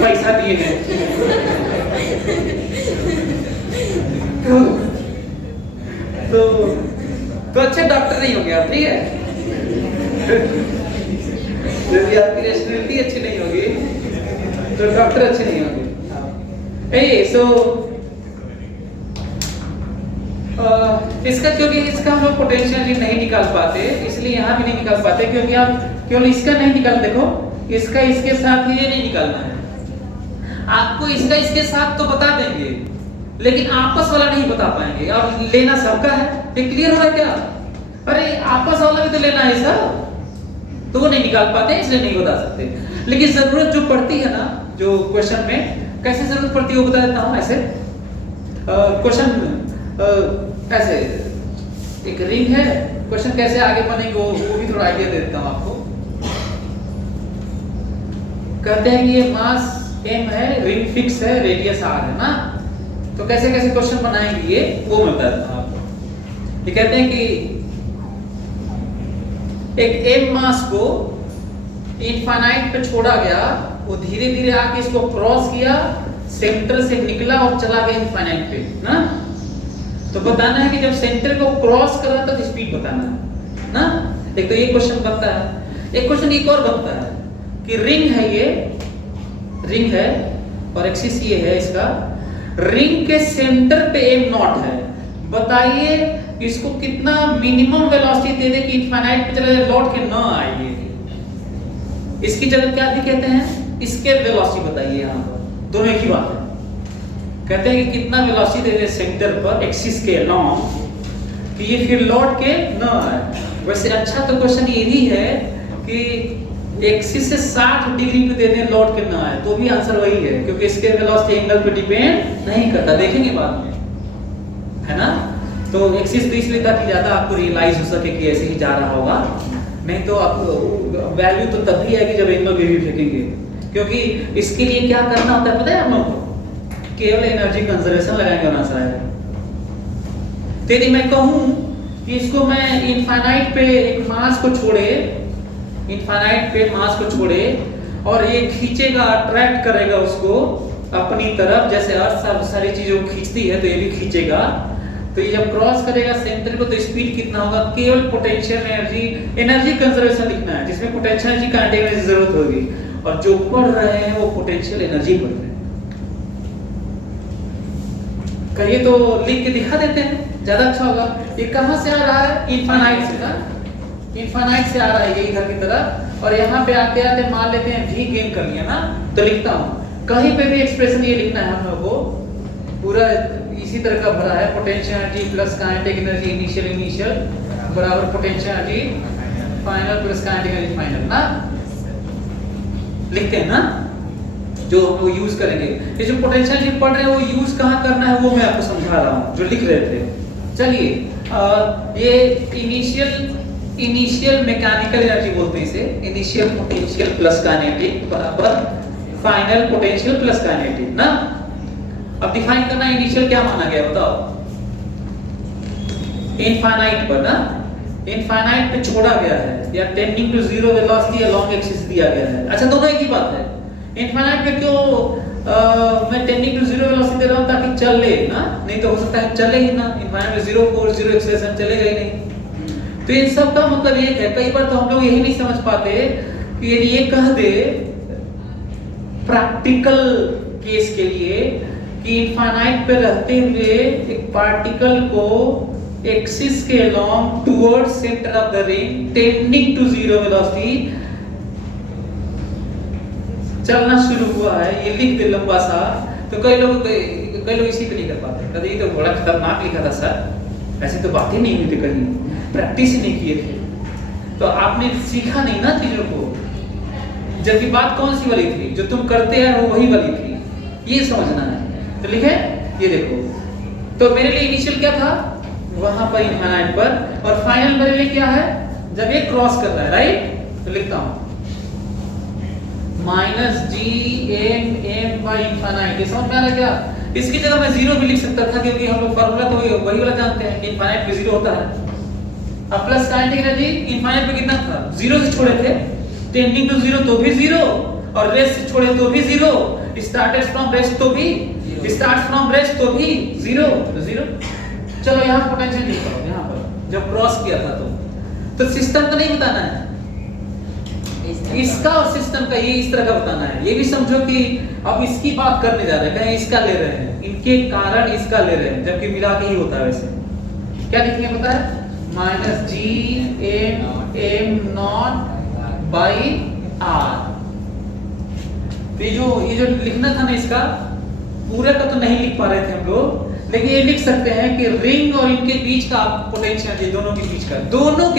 पैसा दिए हैं। तो अच्छे डॉक्टर नहीं होंगे आप, ठीक है? यदि आपकी रेशनलिटी अच्छी नहीं होगी तो डॉक्टर अच्छे नहीं होंगे। सो इसका, क्योंकि इसका हम लोग पोटेंशियल नहीं निकाल पाते, इसलिए यहाँ भी नहीं निकाल पाते, क्योंकि आप केवल इसका नहीं निकाल, देखो इसका इसके साथ ही ये नहीं निकालना है। आपको इसका इसके साथ तो बता देंगे, लेकिन आपस वाला नहीं बता पाएंगे, और लेना सबका है। ये क्लियर हो रहा है क्या? अरे आपस वाला भी तो लेना है सब, तो वो नहीं निकाल पाते, इसलिए नहीं बता सकते। लेकिन जरूरत जो पड़ती है ना, जो क्वेश्चन में कैसे जरूरत पड़ती है वो बता देता हूँ। ऐसे क्वेश्चन ऐसे एक रिंग है, क्वेश्चन कैसे आगे बनेंगे वो भी थोड़ा आइडिया दे देता हूँ आपको। कहते हैं कि ये मास m है, रिंग फिक्स है, रेडियस r है ना, तो कैसे कैसे क्वेश्चन बनाएंगे ये वो मैं बता देता हूँ आपको। ये कहते हैं कि एक m मास को इनफाइनाइट पे छोड़ा गया, वो धीरे धीरे आके इसको क्रॉस किया, सेंटर से निकला और चला गया इनफाइनाइट पे ना। तो बताना है कि जब सेंटर को क्रॉस कर रहा था तो स्पीड बताना है ना। एक तो ये क्वेश्चन बनता है। एक क्वेश्चन एक और बनता है कि रिंग है ये, रिंग है और एक्सिस ये है इसका, रिंग के सेंटर पे एम नॉट है। बताइए इसको कितना मिनिमम वेलोसिटी दे दे कि इनफाइनाइट पे चले जाए, लौट के ना आए। इसकी जगह क्या कहते हैं, इसके वेलोसिटी बताइए। यहाँ पर दोनों एक ही बात है। कहते हैं कि कितना वेलोसिटी दे दे सेंटर पर एक्सिस के अलोंग कि ये फिर लौट के ना आए। वैसे अच्छा तो क्वेश्चन ये भी है कि एक्सिस से 60 डिग्री पे दे दें लौट के ना आए, तो भी आंसर वही है, क्योंकि इसके वेलोसिटी एंगल पे डिपेंड नहीं करता। देखेंगे बाद में, है ना। तो एक्सिस तो इसलिए था कि ज्यादा आपको रियलाइज हो सके कि ऐसे ही जा रहा होगा, नहीं तो आपको वैल्यू तो तभी आएगी जब एंगल भी फेंकेंगे। क्योंकि इसके लिए क्या करना होता है पता है आप लोगों को, केवल एनर्जी कंजर्वेशन लगाएंगे और आंसर आएगा। तो यदि मैं कहूं कि इसको मैं इनफाइनाइट पे एक मास को छोड़े, इनफाइनाइट पे मास को छोड़े और ये खींचेगा, अट्रैक्ट करेगा उसको अपनी तरफ, जैसे अर्थ सारी चीजों को खींचती है तो ये भी खींचेगा। तो ये जब क्रॉस करेगा सेंटर को तो स्पीड कितना होगा, केवल पोटेंशियल एनर्जी कंजर्वेशन लिखना है, जिसमें पोटेंशियल एनर्जी कांटेने की जरूरत होगी, और जो पढ़ रहे हैं वो पोटेंशियल एनर्जी पढ़ रहे हैं। कहिए तो लिख के दिखा देते हैं, ज्यादा अच्छा होगा। ये कहां से आ रहा है, इनफाइनाइट से ना, इनफाइनाइट से आ रहा है ये इधर की तरफ, और यहाँ पे आते आते मान लेते हैं v गेन कर लिया ना, तो लिखता हूँ कहीं पे भी एक्सप्रेशन ये लिखना है हम लोग को, पूरा इसी तरह का भरा है। Potential energy plus kinetic energy initial बराबर potential energy final plus kinetic energy final ना, लिखते हैं ना, जो हम लोग यूज करेंगे। ये जो पोटेंशियल एनर्जी पढ़ रहे हैं वो यूज कहाँ करना है वो मैं आपको समझा रहा हूँ, जो लिख रहे थे। चलिए ये इनिशियल मैकेनिकल एनर्जी बोलते हैं इसे, इनिशियल पोटेंशियल प्लस काइनेटिक बराबर फाइनल पोटेंशियल प्लस काइनेटिक ना। अब डिफाइन करना इनिशियल क्या माना गया बताओ, इनफाइनाइट पर ना, इनफाइनाइट पे छोड़ा गया है या tending to zero velocity along axis दिया गया है। अच्छा दोनों एक ही बात है। इनफाइनाइट पे क्यों मैं टेंडिंग टू जीरो वेलोसिटी दे रहा हूं, ताकि चले ना, नहीं तो हो सकता है चले ही ना, इनफाइनाइट में जीरो फोर्स जीरो एक्सेलरेशन चलेगा ही नहीं। तो इन सब का मतलब ये है, कई बार तो हम लोग यही नहीं समझ पाते कि यदि ये कह दे प्रैक्टिकल केस के लिए कि इनफाइनाइट पे रहते हुए एक पार्टिकल को एक्सिस के along towards centre of the ring tending to zero velocity चलना शुरू हुआ है, ये लिख दे लंबा सा, तो कई लोग इसी पे नहीं कर पाते, कहते ये तो बड़ा खतरनाक लिखा था सर, ऐसे तो बात ही नहीं हुई थी, कहीं प्रैक्टिस ही नहीं किए थे, तो आपने सीखा नहीं ना चीजों को। जबकि बात कौन सी वाली थी, जो तुम करते हैं वो वही वाली थी, ये समझना है। तो लिखे ये देखो, तो मेरे लिए इनिशियल क्या था वहां पर इनफाइनाइट पर, और फाइनल मेरे लिए क्या है जब ये क्रॉस कर रहा है, राइट। तो लिखता हूं minus G M M by infinite, ये समझ में आ रहा है क्या। इसकी जगह मैं जीरो भी लिख सकता था, क्योंकि हम लोग फार्मूला तो वही वाला जानते हैं कि इनफाइनाइट पे जीरो होता है। अब प्लस काइनेटिक एनर्जी इनफाइनाइट पे कितना था, जीरो से छोड़े थे, टेंडिंग टू जीरो तो भी जीरो, और रेस्ट से छोड़े तो भी जीरो, स्टार्टेड फ्रॉम रेस्ट तो भी, स्टार्ट फ्रॉम रेस्ट तो भी जीरो, तो जीरो। चलो यहाँ पोटेंशियल निकालो, यहाँ पर जब क्रॉस किया था तो सिस्टम का नहीं बताना है, इसका और सिस्टम का ये इस तरह का बताना है। ये भी समझो कि अब इसकी बात करने जा रहे हैं, कहीं इसका ले रहे हैं, इनके कारण इसका ले रहे हैं, जबकि मिला के ही होता है। वैसे क्या लिखेंगे पता है, minus G M M not by R. ये जो लिखना था ना, इसका पूरे का तो नहीं लिख पा रहे थे हम लोग, लेकिन ये लिख सकते हैं कि रिंग और इनके बीच का पोटेंशियल, दोनों के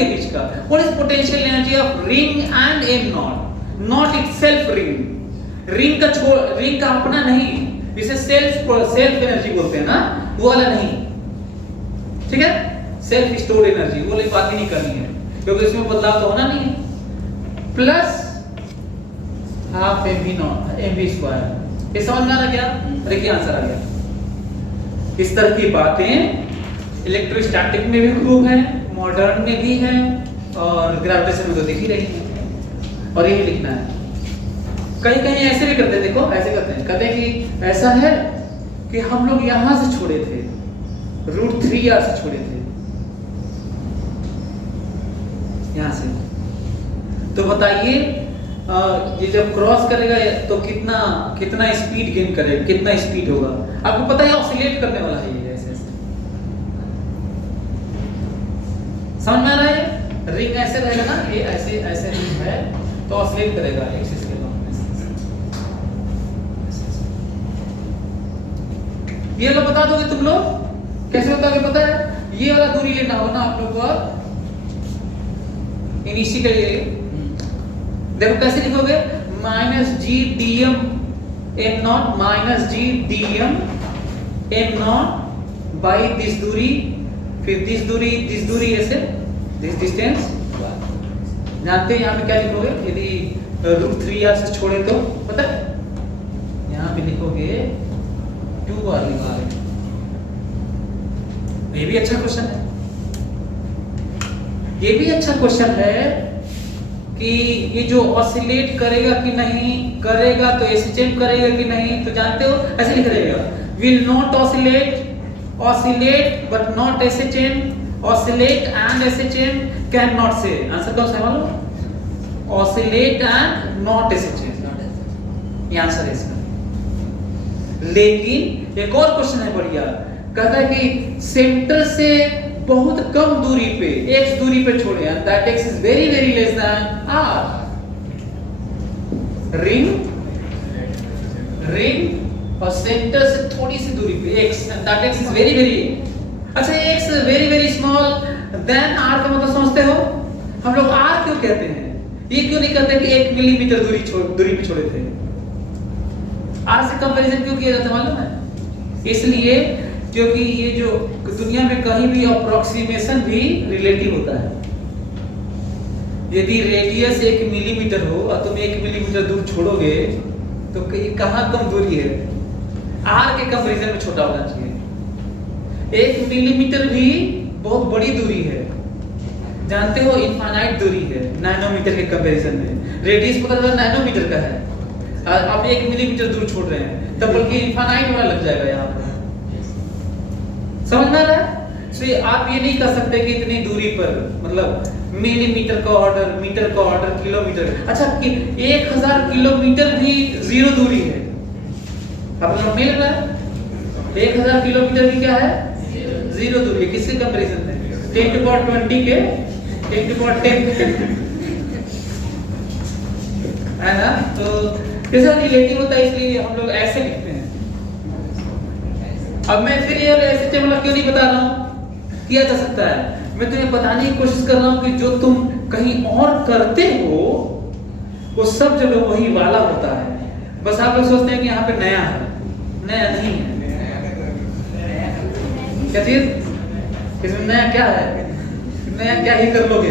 बीच का, what is potential energy of ring and am not, not itself ring, ring का अपना नहीं, इसे सेल्फ एनर्जी बोलते हैं ना, वो वाला नहीं, ठीक है, सेल्फ स्टोर्ड एनर्जी, वो वाली बात ही नहीं करनी है, क्योंकि इसमें बदलाव तो होना नहीं है। Plus half M V not M V square, ये समझ में आ रहा क्या, देखिए आंसर आ गया। इस तरह की बातें इलेक्ट्रोस्टैटिक में भी खूब है, मॉडर्न में भी है, और ग्रेविटेशन में तो दिख ही रही है, और यही लिखना है। कहीं कहीं ऐसे भी करते हैं, देखो ऐसे करते हैं, कहते हैं कि ऐसा है कि हम लोग यहां से छोड़े थे, √3r से छोड़े थे, यहां से, तो बताइए ये जब क्रॉस करेगा तो कितना कितना स्पीड गेन करेगा, कितना स्पीड होगा आपको पता है, ऑसिलेट करने वाला है ये ऐसे ऐसे। समझ में आ रहा है? रिंग ऐसे रहेगा ना, ये ऐसे ऐसे रिंग है तो ऑसिलेट करेगा एक्सिस के लॉन्ग में। ये लोग बता दोगे तुम लोग कैसे होता है? पता है ये वाला दूरी लेना होगा ना आप लोग को, इनिशियल देखो कैसे लिखोगे, minus G D M M not minus G D M M not by this दूरी, फिर दिस दूरी ऐसे दिस डिस्टेंस। जानते हैं यहाँ पे क्या लिखोगे यदि √3 यहाँ से छोड़े तो? पता है यहाँ पे लिखोगे 2r लिखा है। ये भी अच्छा क्वेश्चन है, ये भी अच्छा क्वेश्चन है कि ये जो ऑसिलेट करेगा कि नहीं करेगा, तो एसएचएम करेगा कि नहीं, तो जानते हो ऐसे लिख रहेगा, will not oscillate but not SHM, oscillate and SHM can not से। आंसर कौन सा है मालूम? ऑसिलेट एंड नॉट एसएचएम, ये आंसर है इसका। लेकिन एक और क्वेश्चन है बढ़िया, कहता है कि सेंटर से बहुत कम दूरी पे x दूरी पे छोड़े, that x is very very less than r। Ring और सेंटर से थोड़ी सी दूरी पे x, that x is very very, अच्छा x very very small than r का मतलब समझते हो? हम लोग r क्यों कहते हैं, ये क्यों नहीं कहते कि 1 मिलीमीटर दूरी पे छोड़े थे? r से कंपैरिजन क्यों किया जाता मालूम है? इसलिए क्योंकि ये जो दुनिया में कहीं भी अप्रोक्सीमेशन भी रिलेटिव होता है। यदि रेडियस 1 मिलीमीटर हो और तुम 1 मिलीमीटर दूर छोड़ोगे तो कहाँ कम दूरी है? r के कंपैरिजन में छोटा होना चाहिए। 1 मिलीमीटर भी बहुत बड़ी दूरी है, जानते हो इनफाइनाइट दूरी है नैनोमीटर के कंपैरिजन में। रेडियस पता चला नैनोमीटर का है और आप 1 मिलीमीटर दूर छोड़ रहे हैं, तब बल्कि इनफाइनाइट वाला लग जाएगा यहाँ पर। समझ में आ रहा है? तो आप ये नहीं कर सकते कि इतनी दूरी पर, मतलब मिलीमीटर का ऑर्डर, मीटर का ऑर्डर, किलोमीटर। अच्छा कि 1000 किलोमीटर भी जीरो दूरी है, आप लोग मिल रहा है? 1000 किलोमीटर भी क्या है? जीरो दूरी। किसके कंपैरिजन में? 10⁻20 के 10⁻10 है ना? तो कैसा रिलेटिव होता है, इसलिए हम लोग ऐसे लिखते हैं। अब मैं फिर ये एसएचएम वाला क्यों नहीं बता रहा हूँ, किया जा सकता है। मैं तुम्हें बताने की कोशिश कर रहा हूँ कि जो तुम कहीं और करते हो वो सब जगह वही वाला होता है। बस आप लोग सोचते हैं कि यहाँ पे नया है, नया नहीं है। क्या चीज इसमें नया क्या है? नया क्या ही कर लोगे,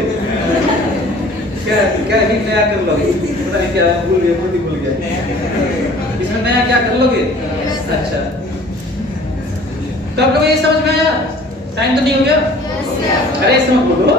क्या ही नया कर लोगे, पता नहीं क्या भूल गया। इसमें नया क्या कर लोगे? अच्छा तो आप लोग ये समझ में आया? टाइम तो नहीं हो गया? अरे इसमें बोलो।